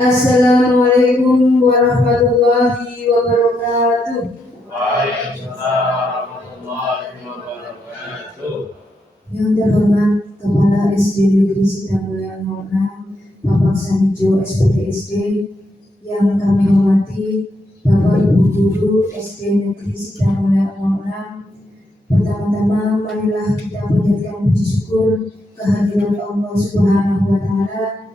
Assalamualaikum warahmatullahi wabarakatuh. Waalaikumsalam warahmatullahi wabarakatuh. Yang terhormat Kepala SD Negeri Sitamulya 06 Bapak Samijo SPDSD, yang kami hormati Bapak Ibu Guru SD Negeri Sitamulya 06. Pertama-tama marilah kita panjatkan puji syukur kehadirat Allah Subhanahu wa Ta'ala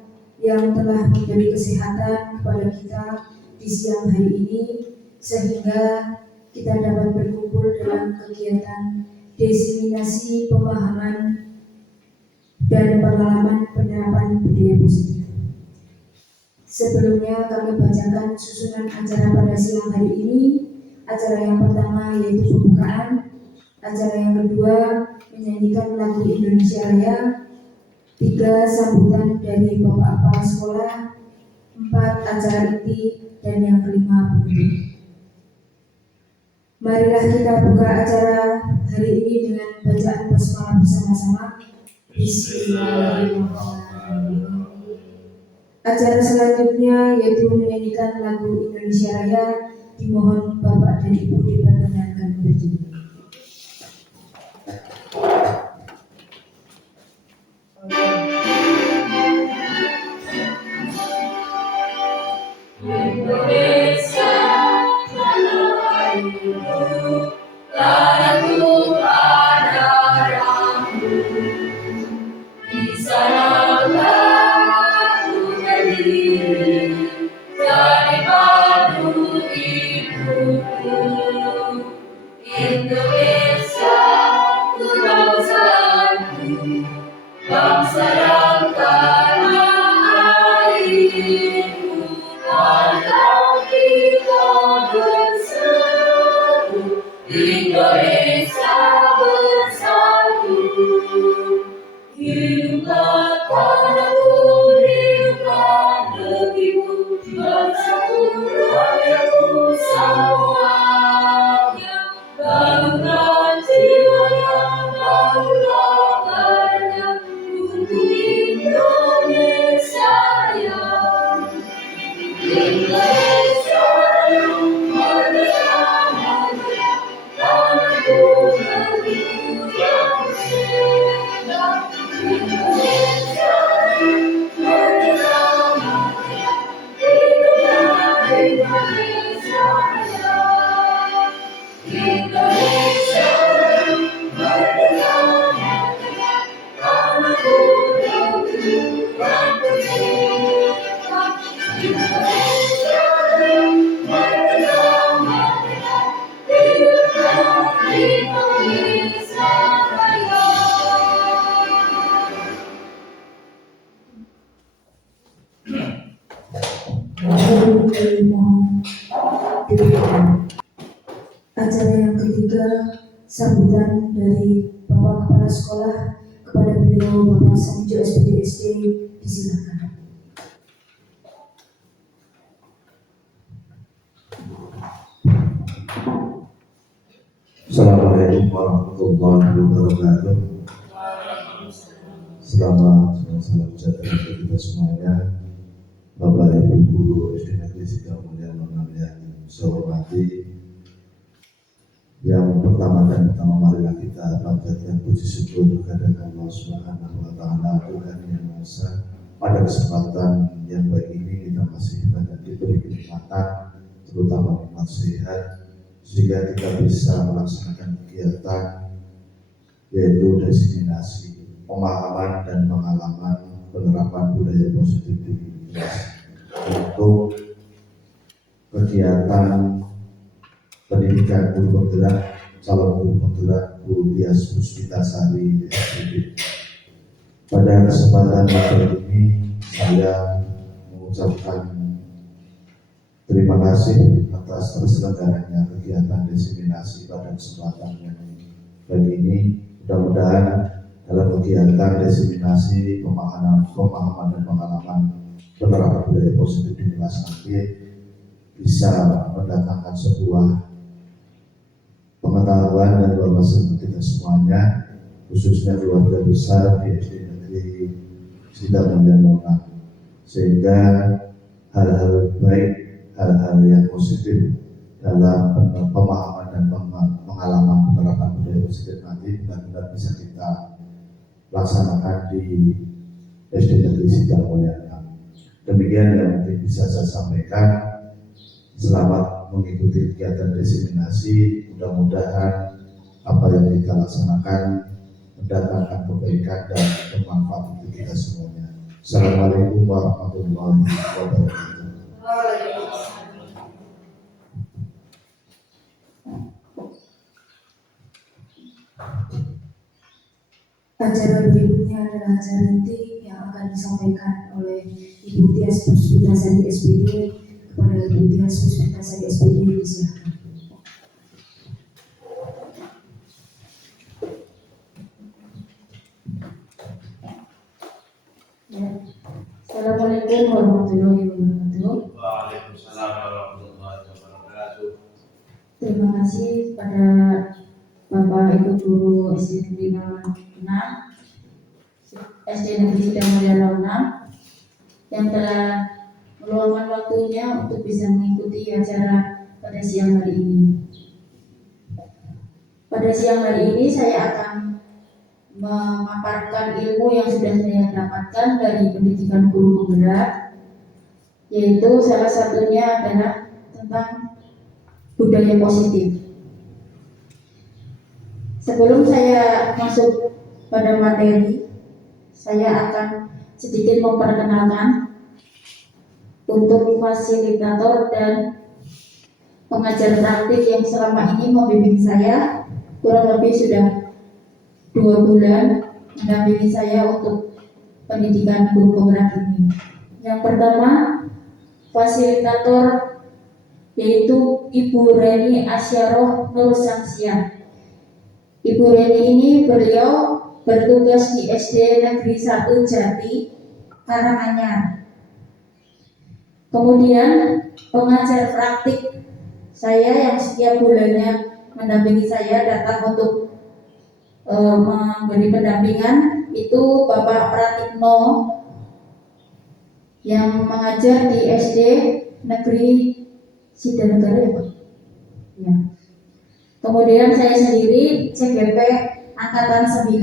yang telah memberi kesehatan kepada kita di siang hari ini, sehingga kita dapat berkumpul dalam kegiatan diseminasi pemahaman dan pengalaman penerapan budaya positif. Sebelumnya kami bacakan susunan acara pada siang hari ini. Acara yang pertama yaitu pembukaan, acara yang kedua menyanyikan lagu Indonesia Raya, 3 sambutan dari Bapak Kepala Sekolah, 4 acara inti, dan yang kelima penutup. Marilah kita buka acara hari ini dengan bacaan basmalah bersama-sama. Bismillahirrahmanirrahim. Acara selanjutnya yaitu menyanyikan lagu Indonesia Raya. Dimohon Bapak dan Ibu diperkenankan berdiri. Indonesia tanah airku, tanahku pada darahmu. Di sanalah aku berdiri, jadi padu ibuku. Indonesia ku bangsaku, bangsa yang tanah airku. Kalau kita bersatu, Indonesia bersatu. Hiduplah tanahku, hiduplah negeriku, bangsaku, rakyatku semuanya. Bangunlah jiwanya, bangunlah badannya, untuk Indonesia Raya. Indonesia merdeka, merdeka, tanahku, negeriku yang cinta. Indonesia merdeka, merdeka, hiduplah Indonesia Raya. Indonesia merdeka, merdeka, tanahku, negeriku yang cinta. Indonesia merdeka, merdeka, hiduplah Indonesia Raya. Acara yang ketiga, sambutan dari Bapak Kepala Sekolah kepada beliau Bapak Samijo SPDSD, disilakan. Assalamualaikum warahmatullahi wabarakatuh. Selamat salam sejahtera bagi kita semuanya. Bapak Ibu Guru SD Negeri Sitamulya 06 yang saya hormati. Yang pertama dan utama, marilah kita panjatkan puji syukur kepada Allah Subhanahu wa Ta'ala, Tuhan yang Maha Esa. Pada kesempatan yang baik ini kita masih banyak diberi kenikmatan, terutama nikmat sehat, sehingga kita bisa melaksanakan kegiatan yaitu diseminasi pemahaman dan pengalaman penerapan budaya positif di kelas. Untuk kegiatan pendidikan guru penggerak, calon guru penggerak Bu Tias Puspitasari SPB. Pada kesempatan kali ini saya mengucapkan terima kasih atas terselenggaranya kegiatan diseminasi pada kesempatan yang baik ini. Mudah-mudahan dalam kegiatan diseminasi pemahaman dan pengalaman penerapan budaya positif di kelas nanti bisa mendatangkan sebuah pengetahuan dan wawasan kita semuanya, khususnya keluarga besar di SD Negeri Sitamulya 06, sehingga hal-hal baik, hal-hal yang positif dalam pemahaman dan pengalaman penerapan budaya positif nanti benar-benar bisa kita laksanakan di SD Negeri Sidamulia. Demikian yang mungkin bisa saya sampaikan. Selamat mengikuti kegiatan diseminasi. Mudah-mudahan apa yang kita laksanakan mendatangkan kebaikan dan bermanfaat untuk kita semuanya. Assalamualaikum warahmatullahi wabarakatuh. Acara berikutnya adalah acara inti yang akan disampaikan oleh Ibu Tias Puspitasari SPD. Kepada Ibu Tias Puspitasari SPD, disilakan. Ya. Assalamualaikum warahmatullahi wabarakatuh. Waalaikumsalam warahmatullahi wabarakatuh. Terima kasih pada Bapak Ibu Guru SD Negeri 06, SD Negeri Sidamulia 06 yang telah meluangkan waktunya untuk bisa mengikuti acara pada siang hari ini. Pada siang hari ini saya akan memaparkan ilmu yang sudah saya dapatkan dari pendidikan guru penggerak, yaitu salah satunya adalah tentang budaya positif. Sebelum saya masuk pada materi, saya akan sedikit memperkenalkan untuk fasilitator dan pengajar praktik yang selama ini membimbing saya, kurang lebih sudah 2 bulan mendampingi saya untuk pendidikan guru penggerak ini. Yang pertama, fasilitator yaitu Ibu Reni Asyaroh Nur Samsiah. Ibu Reni ini beliau bertugas di SD Negeri 1 Jati, Karanganyar. Kemudian pengajar praktik saya yang setiap bulannya mendampingi saya datang untuk memberi pendampingan itu Bapak Pratikno yang mengajar di SD Negeri Sidanegara ya Pak? Ya. Kemudian saya sendiri CGP Angkatan 9,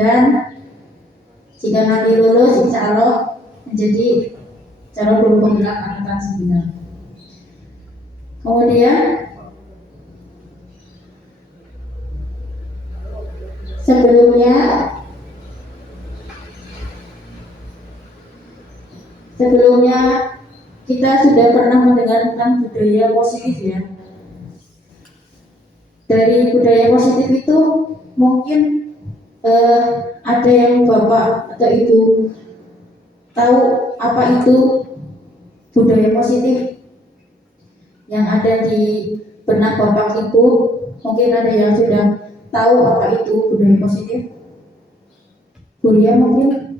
jika nanti lulus insya Allah menjadi calon guru penggerak Angkatan 9. Kemudian sebelumnya kita sudah pernah mendengar tentang budaya positif ya. Dari budaya positif itu mungkin ada yang Bapak atau Ibu tahu apa itu budaya positif yang ada di benak Bapak Ibu. Mungkin ada yang sudah tahu apa itu budaya positif. Buria mungkin.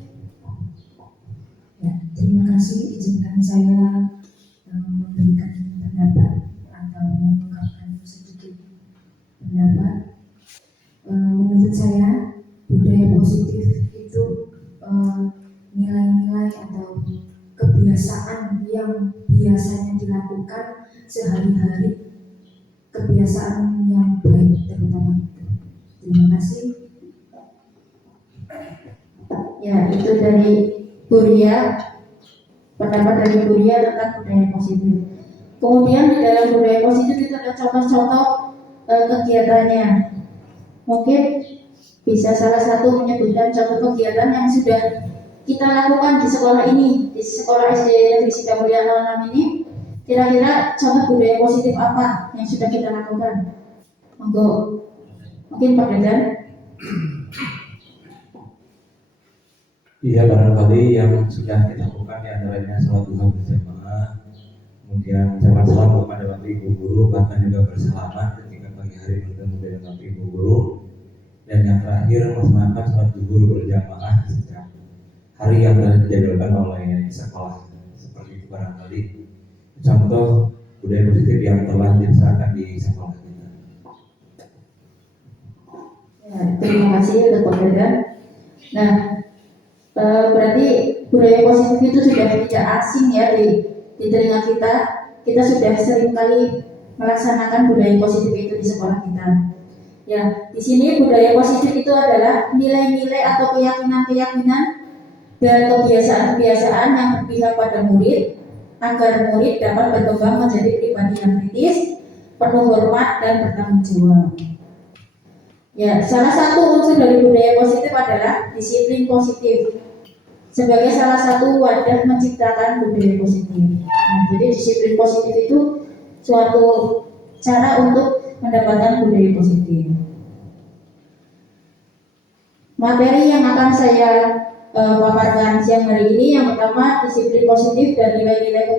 Ya, terima kasih, izinkan saya memberikan pendapat atau mengungkapkan sedikit pendapat. Menurut saya budaya positif itu nilai-nilai atau kebiasaan yang biasanya dilakukan sehari-hari, kebiasaan yang baik terutama itu. Terima kasih. Ya, itu dari Buria, pendapat dari Buria tentang budaya positif. Kemudian di dalam budaya positif itu ada contoh-contoh kegiatannya. Mungkin bisa salah satu menyebutkan contoh kegiatan yang sudah kita lakukan di sekolah ini, di sekolah SD Negeri Sidamulia 06 ini. Kira-kira contoh budaya positif apa yang sudah kita lakukan? Mungkin Pak Dadan. Iya, barangkali yang sudah kita lakukan diantaranya sholat duha berjamaah, kemudian ucapan salam kepada Bapak Ibu Guru, bahkan juga bersalaman ketika pagi hari bertemu dengan Bapak Ibu Guru, dan yang terakhir melaksanakan sholat zuhur berjamaah setiap hari yang telah dijadwalkan oleh sekolah. Seperti itu barangkali contoh budaya positif yang telah dilaksanakan di sekolah kita. Ya, terima kasih untuk Pak Dadan. Nah, berarti budaya positif itu sudah tidak asing ya di di telinga kita, kita sudah sering kali melaksanakan budaya positif itu di sekolah kita. Ya, di sini budaya positif itu adalah nilai-nilai atau keyakinan-keyakinan dan kebiasaan-kebiasaan yang berpihak pada murid agar murid dapat berkembang menjadi pribadi yang kritis, penuh hormat dan bertanggung jawab. Ya, salah satu unsur dari budaya positif adalah disiplin positif sebagai salah satu wadah menciptakan budaya positif. Nah, jadi disiplin positif itu suatu cara untuk mendapatkan budaya positif. Materi yang akan saya paparkan siang hari ini yang pertama disiplin positif dan nilai-nilai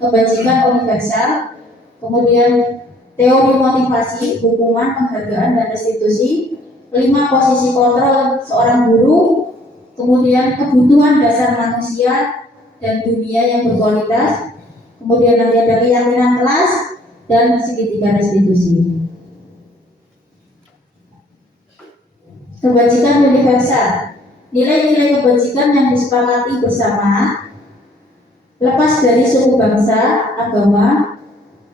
kebajikan universal, kemudian teori motivasi, hukuman, penghargaan dan restitusi, 5 posisi kontrol seorang guru, kemudian kebutuhan dasar manusia dan dunia yang berkualitas, kemudian nanti ada keyakinan kelas dan segitiga restitusi. Kebajikan universal, nilai-nilai kebajikan yang disepakati bersama, lepas dari suku bangsa, agama,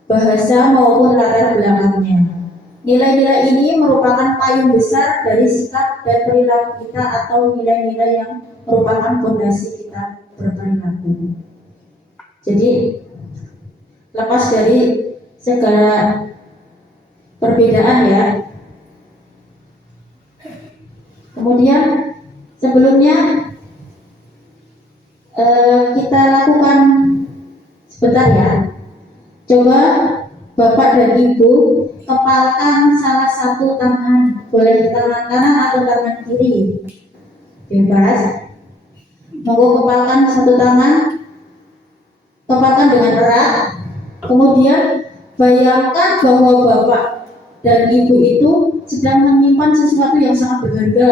bahasa maupun latar belakangnya. Nilai-nilai ini merupakan payung besar dari sikap dan perilaku kita atau nilai-nilai yang merupakan fondasi kita berperilaku. Jadi lepas dari segala perbedaan ya. Kemudian sebelumnya kita lakukan sebentar ya. Coba Bapak dan Ibu kepalkan salah satu tangan, boleh tangan kanan atau tangan kiri, bebas. Monggo kepalkan satu tangan, kepalkan dengan erat. Kemudian bayangkan bahwa Bapak dan Ibu itu sedang menyimpan sesuatu yang sangat berharga.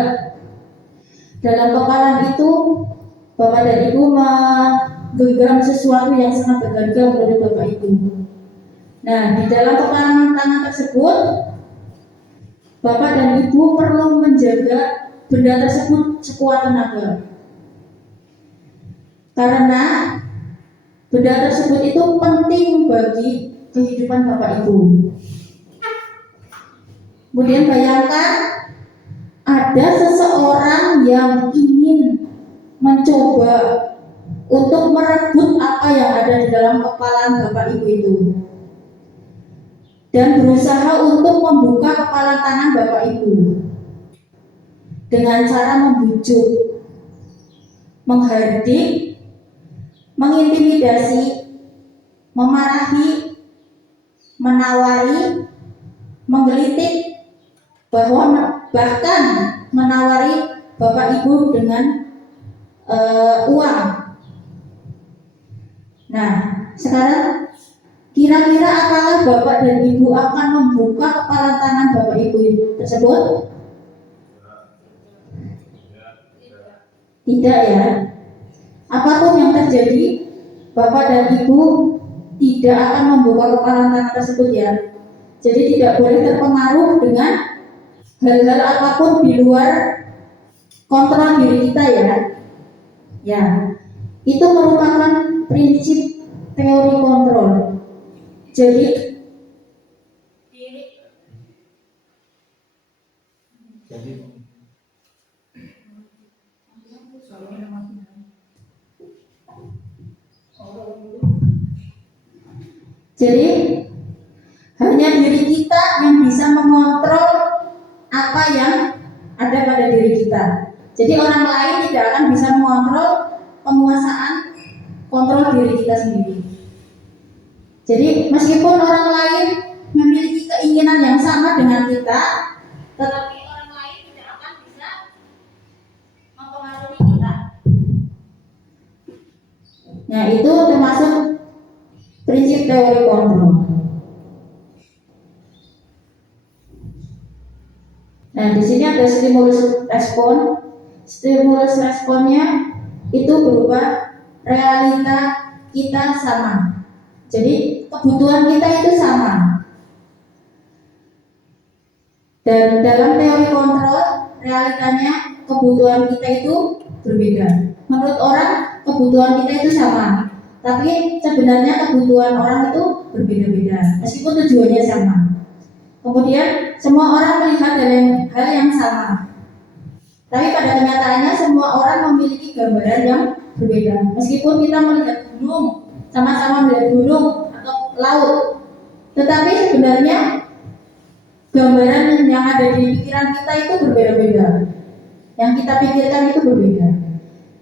Dalam kepalan itu Bapak dan Ibu menggenggam sesuatu yang sangat berharga menurut Bapak Ibu. Nah, di dalam kepalan tangan tersebut Bapak dan Ibu perlu menjaga benda tersebut sekuat tenaga. Karena benda tersebut itu penting bagi kehidupan Bapak Ibu. Kemudian bayangkan ada seseorang yang ingin mencoba untuk merebut apa yang ada di dalam kepalan Bapak Ibu itu dan berusaha untuk membuka kepalan tangan Bapak Ibu dengan cara membujuk, menghardik, mengintimidasi, memarahi, menawari, menggelitik, bahkan menawari Bapak Ibu dengan uang. Nah, sekarang kira-kira apakah Bapak dan Ibu akan membuka kepalan tangan Bapak Ibu tersebut? Tidak ya. Apapun yang terjadi, Bapak dan Ibu tidak akan membuka kepalan tangan tersebut ya. Jadi tidak boleh terpengaruh dengan hal-hal apapun di luar kontrol diri kita ya. Ya, itu merupakan prinsip teori kontrol. Jadi hanya diri kita yang bisa mengontrol apa yang ada pada diri kita. Jadi orang lain tidak akan bisa mengontrol penguasaan kontrol diri kita sendiri. Jadi meskipun orang lain memiliki keinginan yang sama dengan kita, tetapi orang lain tidak akan bisa mempengaruhi kita. Nah, itu termasuk prinsip teori kontrol. Nah, di sini ada stimulus respon. Stimulus responnya itu berupa realita kita sama. Jadi kebutuhan kita itu sama. Dan dalam teori kontrol, realitanya kebutuhan kita itu berbeda. Menurut orang kebutuhan kita itu sama. Tapi sebenarnya kebutuhan orang itu berbeda-beda, meskipun tujuannya sama. Kemudian semua orang melihat dari hal yang sama, tapi pada kenyataannya semua orang memiliki gambaran yang berbeda. Meskipun kita melihat gunung, sama-sama melihat gunung atau laut, tetapi sebenarnya gambaran yang ada di pikiran kita itu berbeda-beda. Yang kita pikirkan itu berbeda.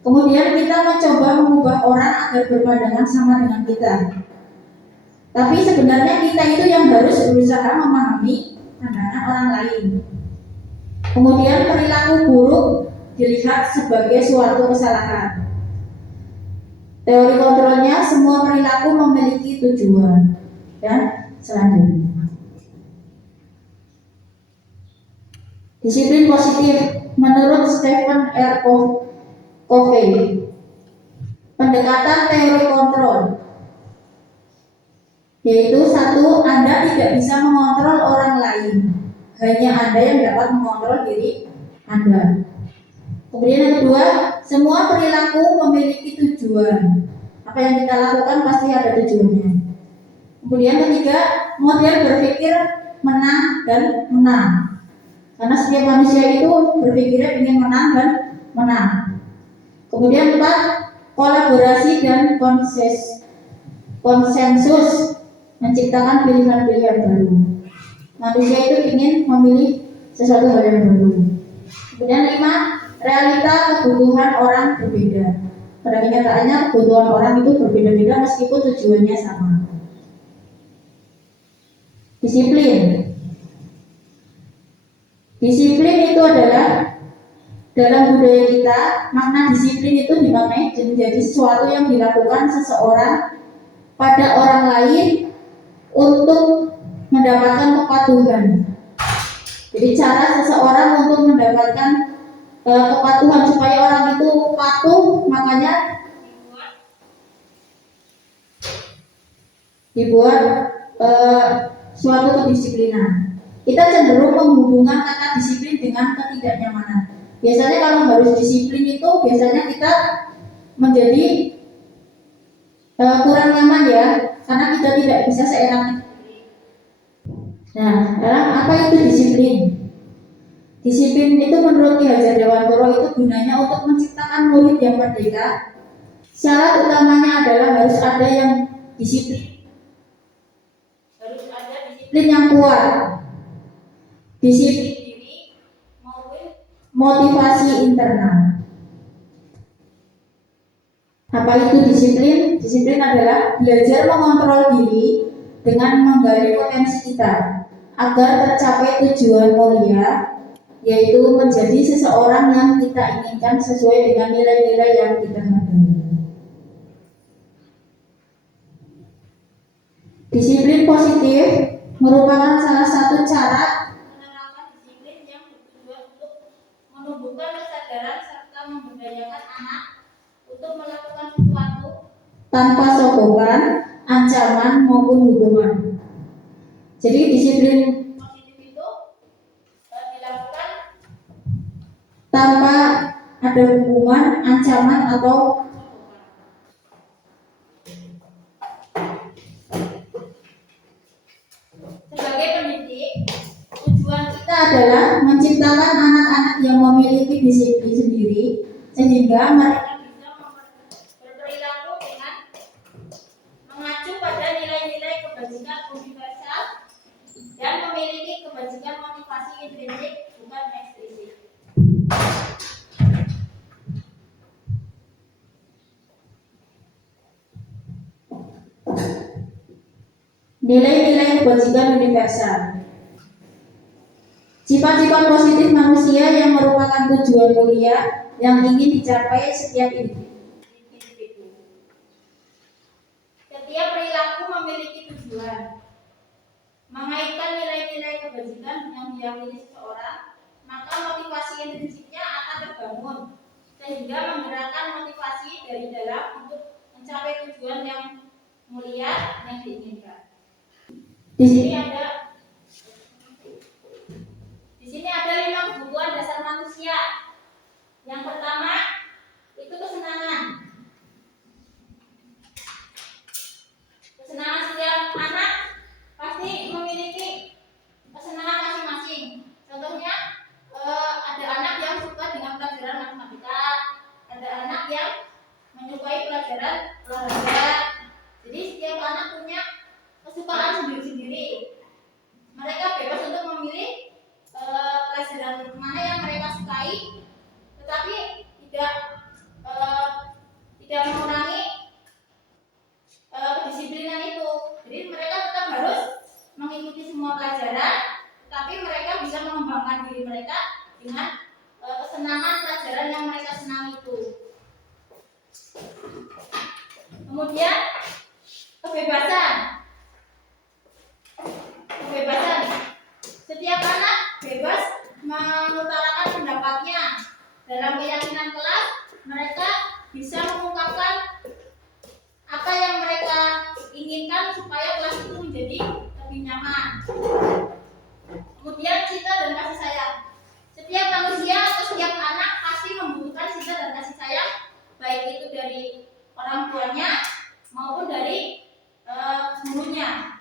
Kemudian kita mencoba mengubah orang agar berpandangan sama dengan kita. Tapi sebenarnya kita itu yang harus berusaha memahami pandangan orang lain. Kemudian perilaku buruk dilihat sebagai suatu kesalahan. Teori kontrolnya, semua perilaku memiliki tujuan. Dan selanjutnya, disiplin positif menurut Stephen R. Covey. Pendekatan teori kontrol yaitu satu, Anda tidak bisa mengontrol orang lain, hanya Anda yang dapat mengontrol diri Anda. Kemudian yang kedua, semua perilaku memiliki tujuan. Apa yang kita lakukan pasti ada tujuannya. Kemudian ketiga, model berpikir menang dan menang. Karena setiap manusia itu berpikirnya ingin menang dan menang. Kemudian empat, kolaborasi dan konsensus menciptakan pilihan-pilihan baru. Manusia itu ingin memilih sesuatu hal yang baru. Kemudian lima, realita kebutuhan orang berbeda. Pada kenyataannya kebutuhan orang itu berbeda-beda meskipun tujuannya sama. Disiplin. Disiplin itu adalah dalam budaya kita, makna disiplin itu dimaknai menjadi sesuatu yang dilakukan seseorang pada orang lain untuk mendapatkan kepatuhan. Jadi cara seseorang untuk mendapatkan kepatuhan supaya orang itu patuh, makanya dibuat suatu kedisiplinan. Kita cenderung menghubungkan kata disiplin dengan ketidaknyamanan. Biasanya kalau harus disiplin itu biasanya kita menjadi kurang nyaman ya, karena kita tidak bisa seenaknya. Nah, apa itu disiplin? Disiplin itu menurut Ki Hajar Dewantoro itu gunanya untuk menciptakan murid yang merdeka. Syarat utamanya adalah harus ada yang disiplin. Harus ada disiplin yang kuat. Disiplin diri maupun motivasi internal. Apa itu disiplin? Disiplin adalah belajar mengontrol diri dengan menggali potensi kita agar tercapai tujuan mulia, yaitu menjadi seseorang yang kita inginkan sesuai dengan nilai-nilai yang kita hargai. Disiplin positif merupakan salah satu cara menerapkan disiplin yang bertujuan untuk menumbuhkan kesadaran serta memberdayakan anak untuk melakukan sesuatu tanpa sokongan, ancaman maupun hukuman. Jadi disiplin positif itu dilakukan tanpa ada hukuman, ancaman atau sebagai pendidik, tujuan kita adalah menciptakan anak-anak yang memiliki disiplin sendiri sehingga mereka bisa berperilaku dengan mengacu pada nilai-nilai kebajikan universal dan memiliki kebajikan motivasi intrinsik bukan ekstrinsik. Nilai-nilai kebajikan universal. Sifat-sifat positif manusia yang merupakan tujuan mulia yang ingin dicapai setiap individu. Setiap perilaku memiliki tujuan. Mengaitkan nilai-nilai kebajikan yang diyakini seseorang, maka motivasi intrinsiknya akan terbangun sehingga menggerakkan motivasi dari dalam untuk mencapai tujuan yang mulia yang diinginkan. Di sini ada 5 kebutuhan dasar manusia. Yang pertama itu kesenangan. pelajaran olahraga. Jadi setiap anak punya kesukaan sendiri-sendiri. Mereka bebas untuk memilih pelajaran mana yang mereka sukai, tetapi tidak mengurangi kedisiplinan itu. Jadi mereka tetap harus mengikuti semua pelajaran, tapi mereka bisa mengembangkan diri mereka dengan kesenangan pelajaran yang mereka senang itu. Kemudian kebebasan. Setiap anak bebas mengutarakan pendapatnya. Dalam keyakinan kelas, mereka bisa mengungkapkan apa yang mereka inginkan supaya kelas itu menjadi lebih nyaman. Kemudian cinta dan kasih sayang. Setiap manusia atau setiap anak pasti membutuhkan cinta dan kasih sayang, baik itu dari orang tuanya maupun dari gurunya,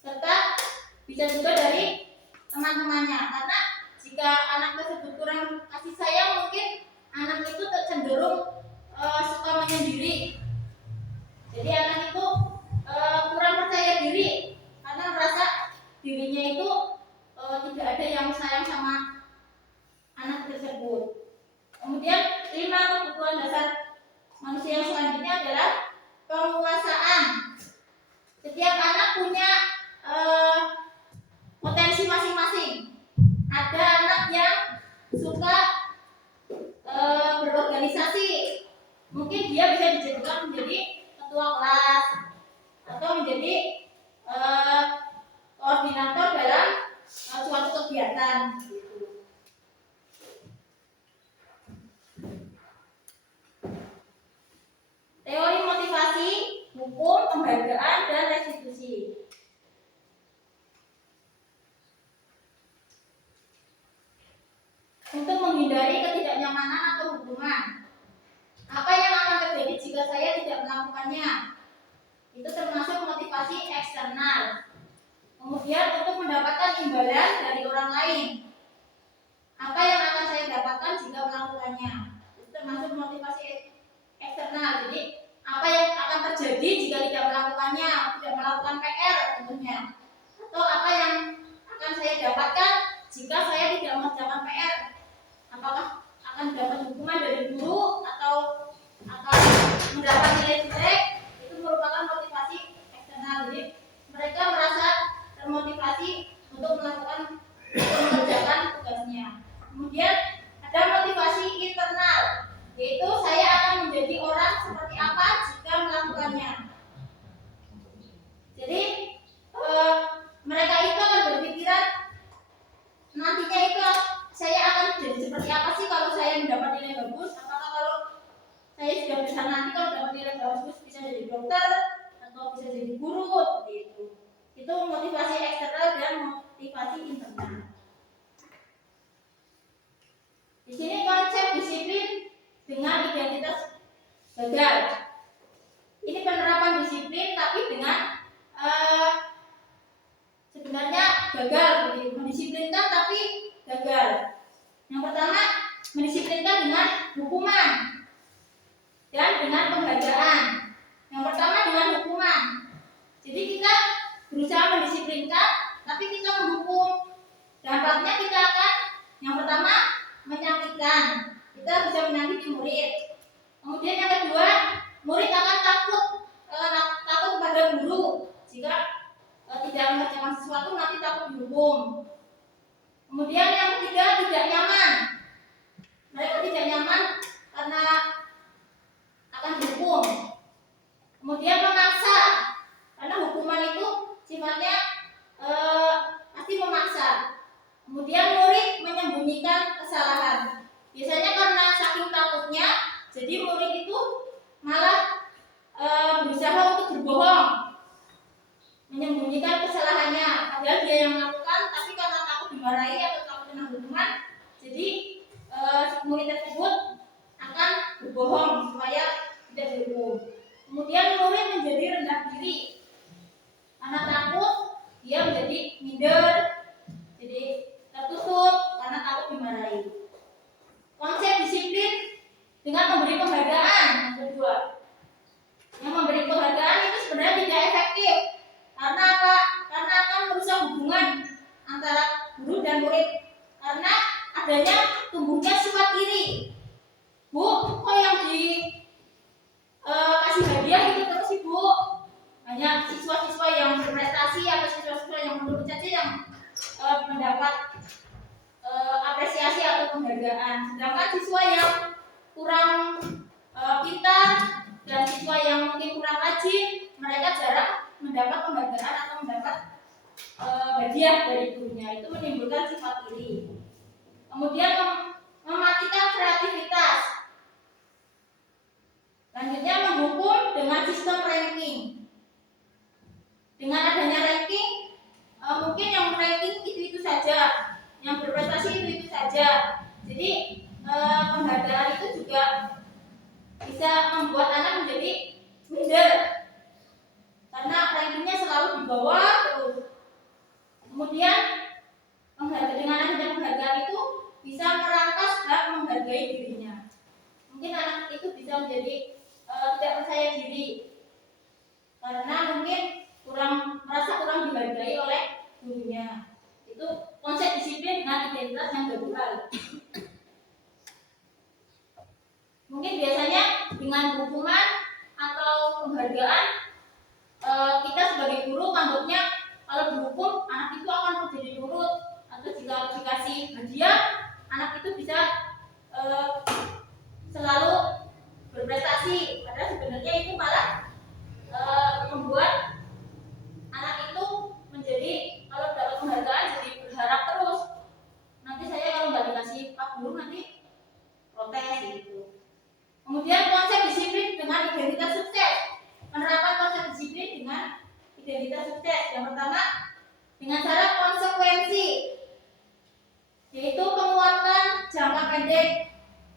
serta bisa juga dari teman-temannya. Karena jika anak tersebut kurang kasih sayang, mungkin anak itu cenderung suka menyendiri. Jadi anak itu kurang percaya diri karena merasa dirinya itu tidak ada yang sayang sama anak tersebut. Kemudian 5 kebutuhan dasar manusia yang selanjutnya adalah penguasaan. Setiap anak punya potensi masing-masing. Ada anak yang suka berorganisasi, mungkin dia bisa dijadikan menjadi ketua kelas atau menjadi koordinator dalam suatu kegiatan. Teori motivasi, hukum, penghargaan, dan restitusi. Untuk menghindari ketidaknyamanan atau hukuman. Apa yang akan terjadi jika saya tidak melakukannya? Itu termasuk motivasi eksternal. Kemudian untuk mendapatkan imbalan dari orang lain. Apa yang akan saya dapatkan jika melakukannya? Itu termasuk motivasi eksternal. Jadi apa yang akan terjadi jika tidak melakukannya, tidak melakukan PR tentunya. Atau apa yang akan saya dapatkan jika saya tidak mengerjakan PR? Apakah akan dapat hukuman dari guru atau akan mendapat nilai jelek? Itu merupakan motivasi eksternal. Jadi mereka merasa termotivasi untuk mengerjakan tugasnya. Kemudian ada motivasi internal, yaitu saya akan menjadi orang seperti apa jika melakukannya. Jadi mereka itu akan berpikiran nantinya itu saya akan jadi seperti apa sih kalau saya mendapat nilai bagus? Apakah kalau saya sudah besar nanti kalau dapat nilai bagus bisa jadi dokter atau bisa jadi guru? Seperti itu. Itu motivasi eksternal dan motivasi internal. Di sini konsep disiplin dengan identitas gagal. Ini penerapan disiplin tapi dengan sebenarnya gagal, mendisiplinkan tapi gagal. Yang pertama, mendisiplinkan dengan hukuman dan dengan penghargaan. Yang pertama dengan hukuman. Jadi kita berusaha mendisiplinkan, tapi kita menghukum. Dampaknya kita akan yang pertama menyakitkan. Kita bisa menyakiti murid. Kemudian yang kedua, murid akan takut kepada guru. Jika tidak mengerjakan sesuatu nanti takut dihukum. Kemudian yang ketiga, tidak nyaman. Mereka tidak nyaman karena akan dihukum. Kemudian memaksa, karena hukuman itu sifatnya pasti memaksa. Kemudian murid menyembunyikan kesalahan. Biasanya karena saking takutnya, jadi murid itu malah berusaha untuk berbohong, menyembunyikan kesalahannya. Padahal dia yang melakukan, tapi karena takut dimarahi atau takut kena hukuman, jadi murid tersebut akan berbohong supaya tidak dihukum. Kemudian murid menjadi rendah diri karena takut, dia menjadi minder, jadi tertutup karena takut dimarahi. Konsep disiplin dengan memberi penghargaan yang kedua. Yang memberi penghargaan itu sebenarnya tidak efektif. Karena apa? Karena akan merusak hubungan antara guru dan murid. Karena adanya tumbuhnya sifat iri. Bu, kok yang kasih hadiah itu terus sih, Bu? Banyak siswa-siswa yang berprestasi atau siswa-siswa yang menurut saja yang mendapat apresiasi atau penghargaan. Sedangkan siswa yang kurang pintar dan siswa yang mungkin kurang rajin, mereka jarang mendapat penghargaan atau mendapat hadiah dari gurunya. Itu menimbulkan sifat iri. Kemudian mematikan kreativitas. Selanjutnya menghukum dengan sistem ranking. Dengan adanya ranking, mungkin yang ranking itu saja, yang berprestasi itu saja. Jadi penghargaan itu juga bisa membuat anak menjadi minder karena rankingnya selalu di bawah terus. Kemudian dengan adanya penghargaan itu bisa merangkas hak menghargai dirinya. Mungkin anak itu bisa menjadi tidak percaya diri karena mungkin merasa kurang dihargai oleh gurunya. Itu konsep disiplin dengan identitas yang berbeda. Mungkin biasanya dengan hukuman atau penghargaan kita sebagai guru menganggapnya kalau dihukum anak itu akan menjadi nurut, atau jika dikasih hadiah anak itu bisa selalu berprestasi. Padahal sebenarnya itu malah membuat anak itu menjadi kalau dapat penghargaan jadi berharap terus. Nanti saya kalau nggak dikasih Pak Guru nanti protes gitu. Kemudian konsep disiplin dengan identitas sukses. Penerapan konsep disiplin dengan identitas sukses. Yang pertama dengan cara konsekuensi, yaitu penguatan jangka pendek.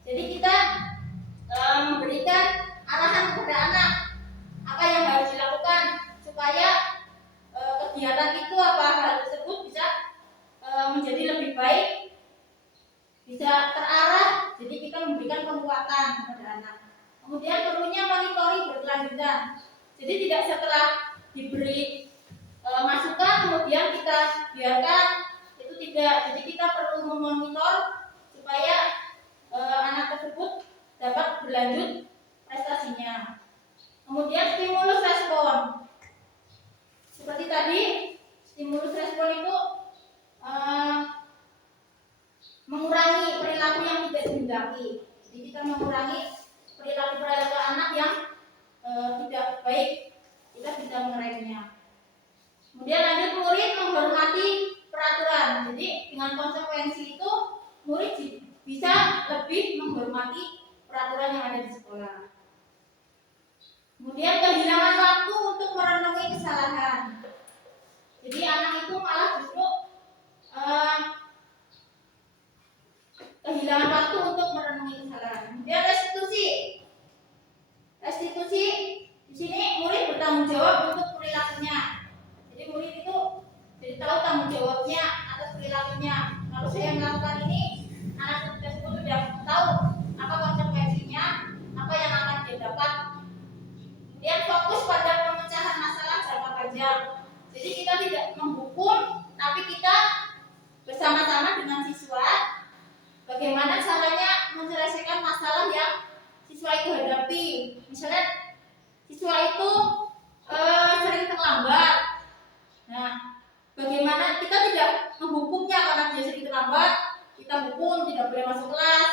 Jadi kita memberikan arahan kepada anak apa yang harus dilakukan supaya kegiatan itu hal tersebut bisa menjadi lebih baik, bisa terarah. Jadi kita memberikan penguatan kepada anak. Kemudian perlunya monitoring berkelanjutan. Jadi tidak setelah diberi masukan kemudian kita biarkan, itu tidak. Jadi kita perlu memonitor supaya anak tersebut dapat berlanjut prestasinya. Kemudian stimulus respon. Seperti tadi, stimulus respon itu mengurangi perilaku yang tidak dikehendaki. Jadi kita mengurangi perilaku anak yang tidak baik, kita bisa mengeremnya. Kemudian lanjut, murid menghormati peraturan. Jadi dengan konsekuensi itu murid bisa lebih menghormati peraturan yang ada di sekolah. Kemudian kehilangan waktu untuk merenungi kesalahan. Jadi anak itu malah justru kehilangan waktu untuk merenungi kesalahan. Kemudian restitusi. Restitusi di sini murid bertanggung jawab untuk perilakunya. Jadi murid itu jadi tahu tanggung jawabnya atas perilakunya. Kalau saya melakukan ini, anak tersebut sudah tahu apa konsekuensinya, apa yang akan dia dapat. Kemudian fokus pada pemecahan masalah jangka panjang. Jadi kita tidak menghukum, tapi kita bersama-sama dengan siswa bagaimana caranya menyelesaikan masalah yang siswa itu hadapi. Misalnya siswa itu sering terlambat. Nah, bagaimana kita tidak menghukumnya karena dia sering terlambat, kita hukum tidak boleh masuk kelas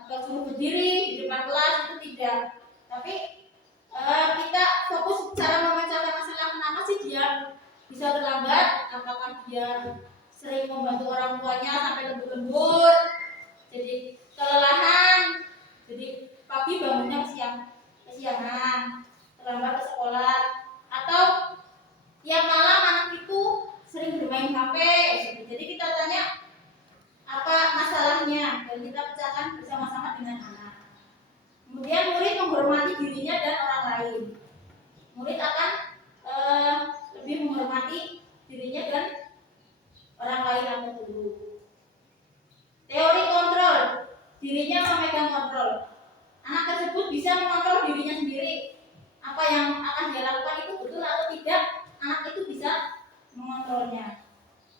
atau suruh berdiri di depan kelas, itu tidak. Tapi kita fokus cara memecahkan masalah. Kenapa sih dia bisa terlambat? Apakah dia sering membantu orang tuanya sampai lembur-lembur, jadi kelelahan, jadi pagi bangunnya kesiangan, terlambat ke sekolah, atau tiap malam anak itu sering bermain HP. Jadi kita tanya apa masalahnya dan kita pecahkan bersama-sama dengan anak. Kemudian murid menghormati dirinya dan orang lain. Murid akan lebih menghormati dirinya dan orang lain atau guru. Teori kontrol, dirinya memegang kontrol. Anak tersebut bisa mengontrol dirinya sendiri. Apa yang mengontrolnya.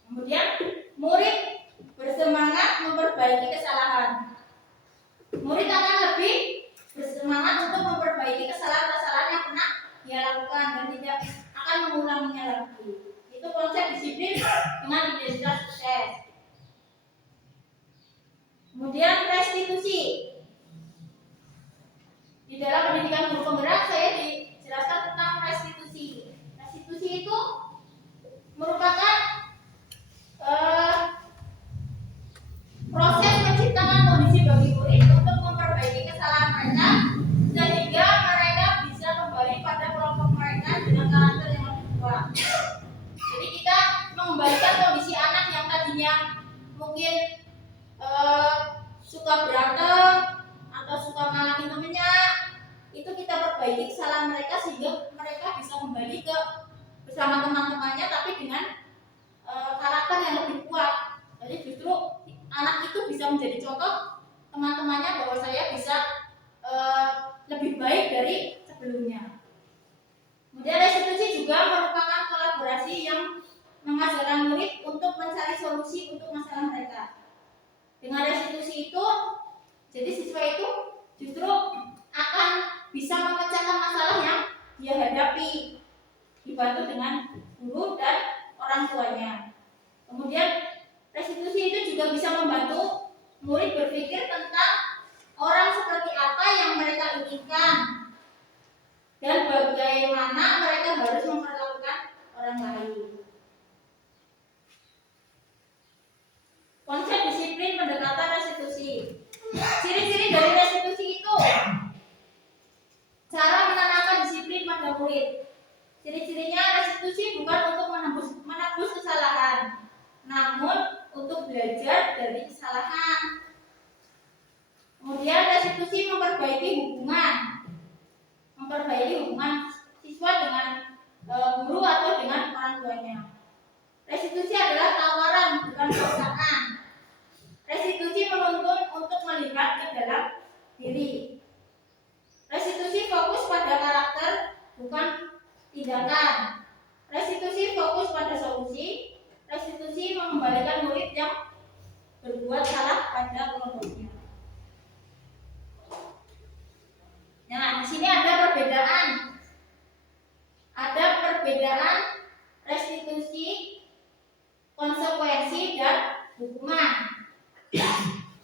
Kemudian murid bersemangat memperbaiki kesalahan. Murid akan lebih bersemangat untuk memperbaiki kesalahan-kesalahan yang pernah dia lakukan dan tidak akan mengulanginya lagi. Itu konsep disiplin dengan identitas sukses. Kemudian restitusi. Di dalam pendidikan guru penggerak saya dijelaskan tentang restitusi. Restitusi itu merupakan proses menciptakan kondisi bagi murid untuk memperbaiki kesalahan mereka sehingga mereka bisa kembali pada kelompok mereka dengan karakter yang lebih kuat. Jadi kita mengembalikan kondisi anak yang tadinya mungkin suka berantem atau suka ngalahin temennya, itu kita perbaiki kesalahan mereka sehingga mereka bisa kembali ke bersama teman-temannya tapi dengan karakter yang lebih kuat. Jadi justru anak itu bisa menjadi contoh teman-temannya bahwa saya bisa lebih baik dari sebelumnya. Kemudian restitusi juga merupakan kolaborasi yang mengajarkan murid untuk mencari solusi untuk masalah mereka. Dengan restitusi itu, jadi siswa itu justru akan bisa memecahkan masalah yang dia hadapi, dibantu dengan guru dan orang tuanya. Kemudian restitusi itu juga bisa membantu murid berpikir tentang orang seperti apa yang mereka inginkan dan bagaimana mereka harus memperlakukan orang lain. Konsep disiplin pendekatan restitusi. Ciri-ciri dari restitusi itu cara menanamkan disiplin pada murid. Ciri-cirinya restitusi bukan untuk menebus kesalahan, namun untuk belajar dari kesalahan. Kemudian restitusi memperbaiki hubungan siswa dengan guru atau dengan orang tuanya. Restitusi adalah tawaran bukan paksaan. Restitusi menuntun untuk melihat ke dalam diri. Restitusi fokus pada karakter bukan tindakan. Restitusi fokus pada solusi. Restitusi mengembalikan murid yang berbuat salah pada kelompoknya. Nah, di sini ada perbedaan. Ada perbedaan restitusi, konsekuensi, dan hukuman.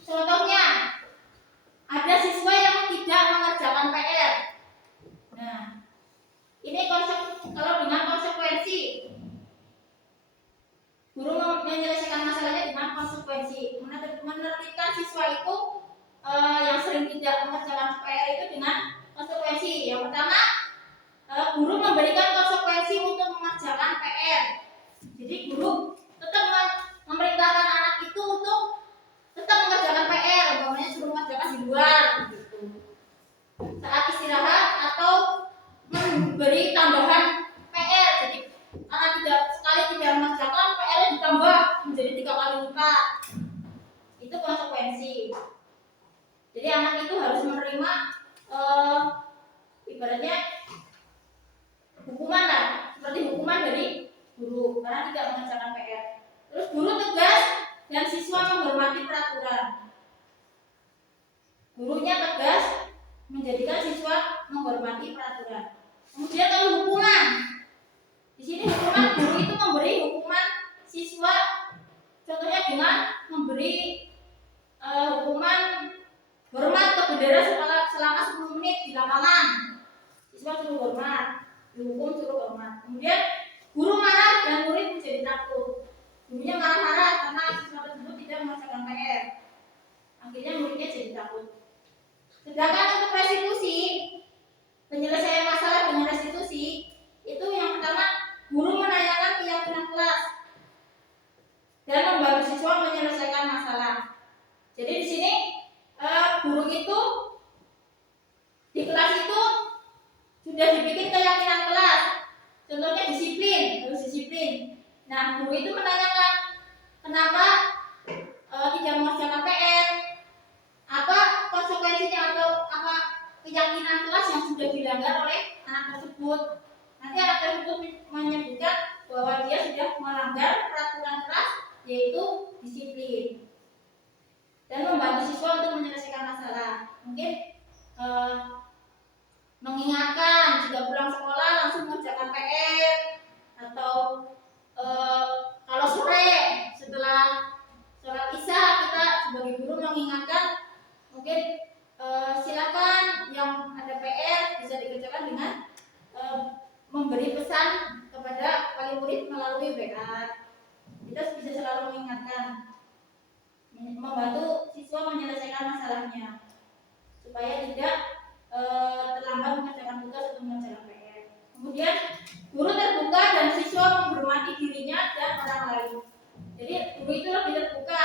Contohnya, ada siswa yang tidak mengerjakan PR. Nah, ini kalau dengan konsekuensi, guru menyelesaikan masalahnya dengan konsekuensi, menertibkan siswa itu yang sering tidak mengerjakan PR itu dengan konsekuensi. Yang pertama, guru memberikan konsekuensi untuk mengerjakan PR. Jadi guru tetap memerintahkan anak itu untuk tetap mengerjakan PR, umpamanya suruh mengerjakan di luar, gitu. Saat istirahat atau memberi tambahan PR. Jadi karena tidak mengerjakan PR ditambah menjadi 3 kali lipat. Itu konsekuensi. Jadi anak itu harus menerima ibaratnya hukuman lah, seperti hukuman dari guru karena tidak mengerjakan PR. Terus guru tegas dan siswa menghormati peraturan. Gurunya tegas menjadikan siswa menghormati peraturan. Kemudian kalau hukuman, di sini hukuman guru itu memberi hukuman siswa, contohnya dengan memberi hukuman hormat ke bendera selama 10 menit di lapangan. Siswa suruh hormat, dihukum suruh hormat. Kemudian guru marah dan murid menjadi takut. Gurunya marah-marah karena siswa tersebut tidak mengerjakan PR. Akhirnya muridnya jadi takut. Sedangkan untuk restitusi, penyelesaian masalah dengan restitusi, itu yang pertama guru menanyakan keyakinan kelas dan membantu siswa menyelesaikan masalah. Jadi di sini guru itu di kelas itu sudah dibikin keyakinan kelas. Contohnya disiplin, harus disiplin. Nah, guru itu menanyakan kenapa tidak mengerjakan PR, apa konsekuensinya atau apa keyakinan kelas yang sudah dilanggar oleh anak tersebut. Nanti anak tersebut menyebutkan bahwa dia sudah melanggar peraturan kelas, yaitu disiplin, dan membantu siswa untuk menyelesaikan masalah. Mungkin mengingatkan jika pulang sekolah langsung mengerjakan PR, atau kalau sore setelah sholat isya kita sebagai guru mengingatkan, mungkin silakan yang ada PR bisa dikerjakan dengan memberi pesan kepada wali murid melalui WA. Kita bisa selalu mengingatkan, membantu siswa menyelesaikan masalahnya supaya tidak terlambat mengerjakan tugas atau mengerjakan PR. Kemudian guru terbuka dan siswa menghormati dirinya dan orang lain. Jadi guru itu lebih terbuka.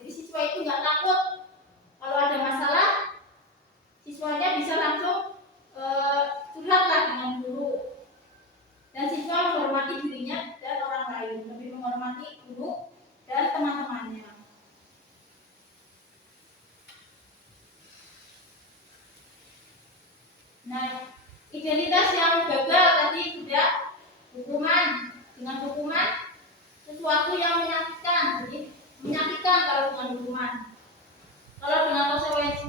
Jadi siswa itu nggak takut kalau ada masalah, siswanya bisa langsung curhatlah dengan guru. Dan siswa menghormati dirinya dan orang lain, lebih menghormati guru dan teman-temannya. Nah, identitas yang gagal tadi sudah hukuman. Dengan hukuman sesuatu yang menyakitkan, jadi menyakitkan kalau dengan hukuman. Kalau dengan